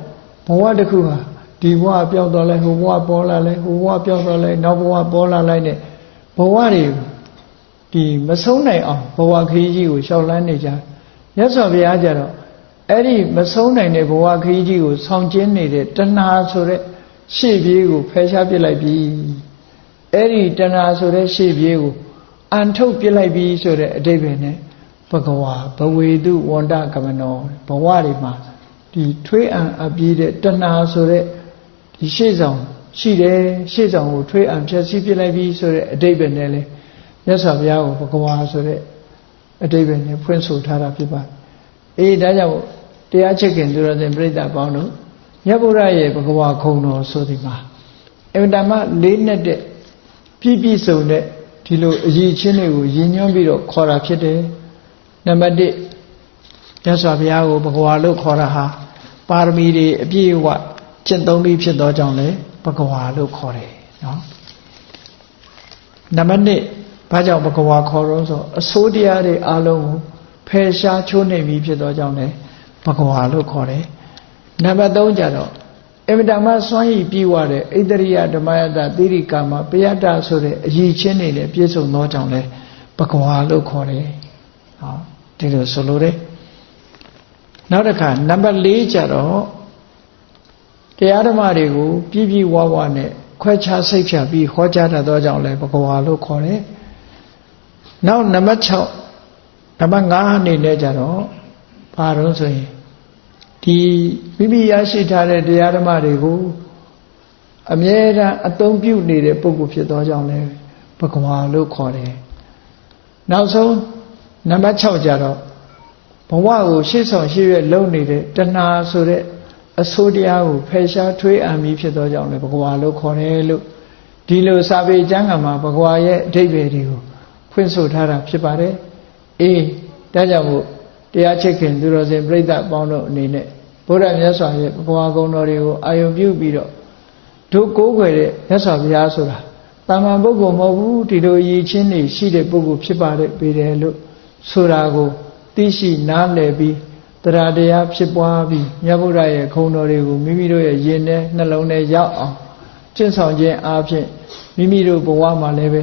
ဘဝတစ်ခုဟာဒီဘဝပြောင်းသွားလိုက်ဟိုဘဝပေါ်လာလိုက်ဟိုဘဝပြောင်းသွားလိုက်နောက်ဘဝပေါ်လာလိုက်နဲ့ဘဝတွေဒီမဆုံးနိုင်အောင်ဘဝခရီးကြီးကိုရှောင်လန်းနေကြမြတ်စွာဘုရားကြတော့အဲ့ဒီမဆုံးနိုင်တဲ့ဘဝခရီးကြီးကိုဆောင်ကျင်းနေတဲ့တဏှာဆိုတဲ့ရှေ့ပြေးကိုဖယ်ရှားပစ်လိုက်ပြီအဲ့ဒီတဏှာဆိုတဲ့ရှေ့ပြေးကိုအန်ထုတ်ပစ်လိုက်ပြီဆိုတဲ့အဓိပ္ပာယ်နဲ့ဘဂဝါဘဝေတုဝန္တကမနောဘဝတွေမှာဒီထွေးအံအပြီးတဲ့တဏှာဆိုတဲ့ဒီရှေ့ဆောင်ရှိတယ်ရှေ့ဆောင်ကိုထွေးအံဖြည့်ဆည်းပြလိုက်ပြီးဆိုတဲ့အဓိပ္ပာယ်နဲ့လေမြတ်စွာဘုရားကိုဘဂဝါဆိုတဲ့အဓိပ္ပာယ်နဲ့ဖွင့်ဆိုထားတာဖြစ်ပါတယ်ဒါကြောင့်တရားချစ်ခင်သူတော်စင်ပြိဿပေါင်းတို့မြတ်ဗုဒ္ဓရဲ့ဘဂဝါခုံတော်ဆိုဒီမှာအမှန်တမ်းလေးနဲ့တဲ့ပြည့်စုံတဲ့ဒီလိုအရေးချင်းတွေကိုရည်ညွှန်းပြီးတော့ခေါ်တာဖြစ်တယ်နံပါတ်1မြတ်စွာဘုရားကိုဘဂဝါလို့ခေါ်တာဟာပါရမီတွေအပြည့်အဝကျင့်သုံးပြီးဖြစ်သောကြောင့်လေဘဂဝါလို့ခေါ်တယ်နော်နံပါတ်2ဘာကြောင့်ဘဂဝါခေါ်တော့ဆိုအစိုးတရားတွေအလုံးကိုဖယ်ရှားချိုးနှိမ်ပြီးဖြစ်သောကြောင့်လေဘဂဝါလို့ခေါ်တယ်နံပါတ်3ကျတော့ အမတမစွမ်းရည်ပြီးွားတဲ့ဣတရိယဓမ္မယတသီရိကာမပယတ္တဆိုတဲ့အရည်ချင်းတွေနဲ့ပြည့်စုံသောကြောင့်လဲဘဂဝါလို့ခေါ်တယ်ဟောဒီလိုဆိုလိုတယ်နောက်တစ်ခါနံပါတ်4ကျတော့တရားဓမ္မတွေကိုပြည့်ပြည့်ဝဝနဲ့ခွဲခြားစိတ်ဖြတ်ပြီးဟောကြားတတ်သောကြောင့်လဲဘဂဝါလို့ခေါ်တယ်နောက်နံပါတ်6နံပါတ်5အနေနဲ့ကျတော့ဘာလို့ဆိုရင်ဒီမိမိရရှိထားတဲ့တရားဓမ္မတွေကိုအမြဲတမ်းအသုံးပြုနေတဲ့ပုဂ္ဂိုလ်ဖြစ်သောကြောင့်လဲဘဂဝါလို့ခေါ်တယ်နောက်ဆုံးနံပါတ်6ကျတော့ဘဝကိုရှေ့ဆောင်ရှေ့ရွက်လုံနေတဲ့တဏှာဆိုတဲ့အဆိုးတရားကိုဖယ်ရှားထွေးအံပြီးဖြစ်သောကြောင့်လဲဘဂဝါလို့ခေါ်တယ်လို့ဒီလိုစာပေကျမ်းဂန်မှာဘဂဝါရဲ့အဓိပ္ပာယ်တွေကိုဖွင့်ဆိုထားတာဖြစ်ပါတယ်အေးဒါကြောင့်မို့တရားချစ်ခင်သူတော်စင်ပြိဿပေါင်းတို့အနေနဲ့ဘုရားမြတ်စွာရဲ့ဘဂဝါကုံတော်တွေကိုအာယုံပြုပြီးတော့တို့ကိုးကွယ်တဲ့မြတ်စွာဘုရားဆိုတာတာမန်ပုဂ္ဂိုလ်မဟုတ်ဘူးဒီလိုရည်ချင်းနေရှိတဲ့ပုဂ္ဂိုလ်ဖြစ်ပါတယ်ပေတယ်လို့ဆိုတာကိုသိရှိနားလည်ပြီးတရားတရားဖြစ်ပွားပြီးမြတ်ဗုဒ္ဓရဲ့ခုံတော်တွေကိုမိမိတို့ရဲ့ယင်နဲ့နှလုံးထဲရောက်အောင်ကျင့်ဆောင်ခြင်းအားဖြင့်မိမိတို့ဘဝမှာလည်းပဲ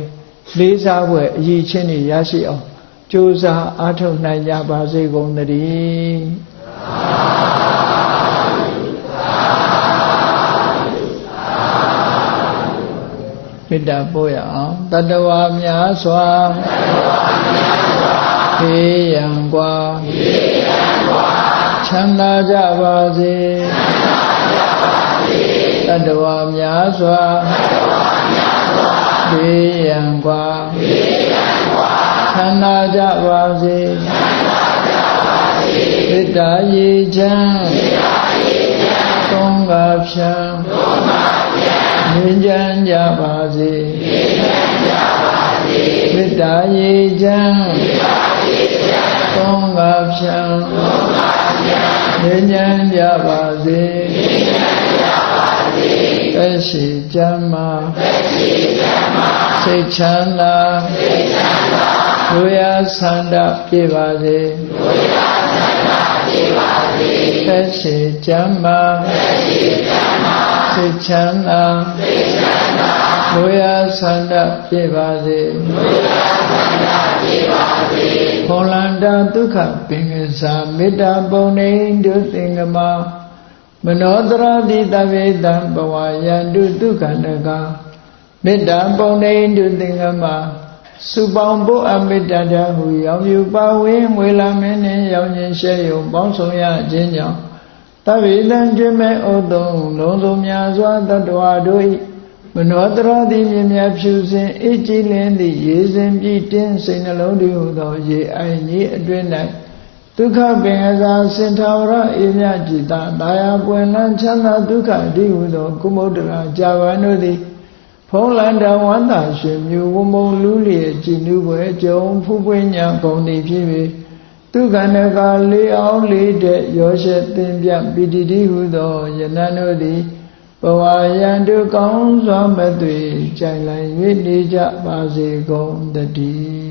လေးစားဖွယ်အရည်ချင်းတွေရရှိအောင်ကြိုးစားအားထုတ်နိုင်ကြပါစေကုန်သတည်းမေတ္တာပို့ရအောင်တတဝါများစွာခေယံကွာချမ်းသာကြပါစေတတဝါများစွာခေယံကွာချမ်းသာကြပါစေမေတ္တာရေချမ်းသုံးပါးဖြံငြိမ်းချမ်းကြပါစေမေတ္တာရေချမ်းသုံးပါးဖြံငြိမ်းချမ်းကြပါစေသက်ရှိကြမ်းမာစိတ်ချမ်းသာလူရဆန္ဒပြပါစေသက်ရှိကြမ်းမာစိတ်ချမ်းသာလူရဆန္ဒပြပါစေဘုံလန္တာဒုက္ခပင်ကစားမေတ္တာပုံနေတုသင်္ကမမနောတရတိတဝေတံဘဝယန္တုဒုက္ခတကမေတ္တာပုံနေတုသင်္ကမစုပေါင်းဖို့အမေတ္တာတဟုရောင်ယူပါဝင်းမွေလာမင်းနှင့်ရောင်ခြင်းရှဲယုံပေါင်းဆောင်ရခြင်းကြောင့်တဝေတံကျွမဲ့ဩတုံလုံးစုံများစွာတတ္တဝါတို့၏မနောတရတိမြင်မြဖြူစင်အေးကြည်လင်းသည့်ရေစင်ပြည့်တင်းစိတ်နှလုံးတည်းဟူသောရေအိုင်ကြီးအတွင်း၌ဒုက္ခပင်အစာစင်ထာဝရအေမြจิตတာယာပွင့်လန်းချမ်းသာဒုက္ခတည်းဟူသောကုမုဒ္ဒရာကြာဝန်တို့သည်ဖုံးလန္တဝန္တာရှင်မြူဝမုံလူလျက်ကြည်နူးပွဲကြုံဖူးပွင့်ညာကုန်သည်ဖြစ်၍ဒုက္ခနကလေးအောင်လေးတဲ့ရောရှက်သင်ပြပိတိတိဟုသောယနန်တို့သည်ဘဝယန္တုကောင်းစွာမသွေကြိုင်လိုက်၍နေကြပါစေကုန်တည်း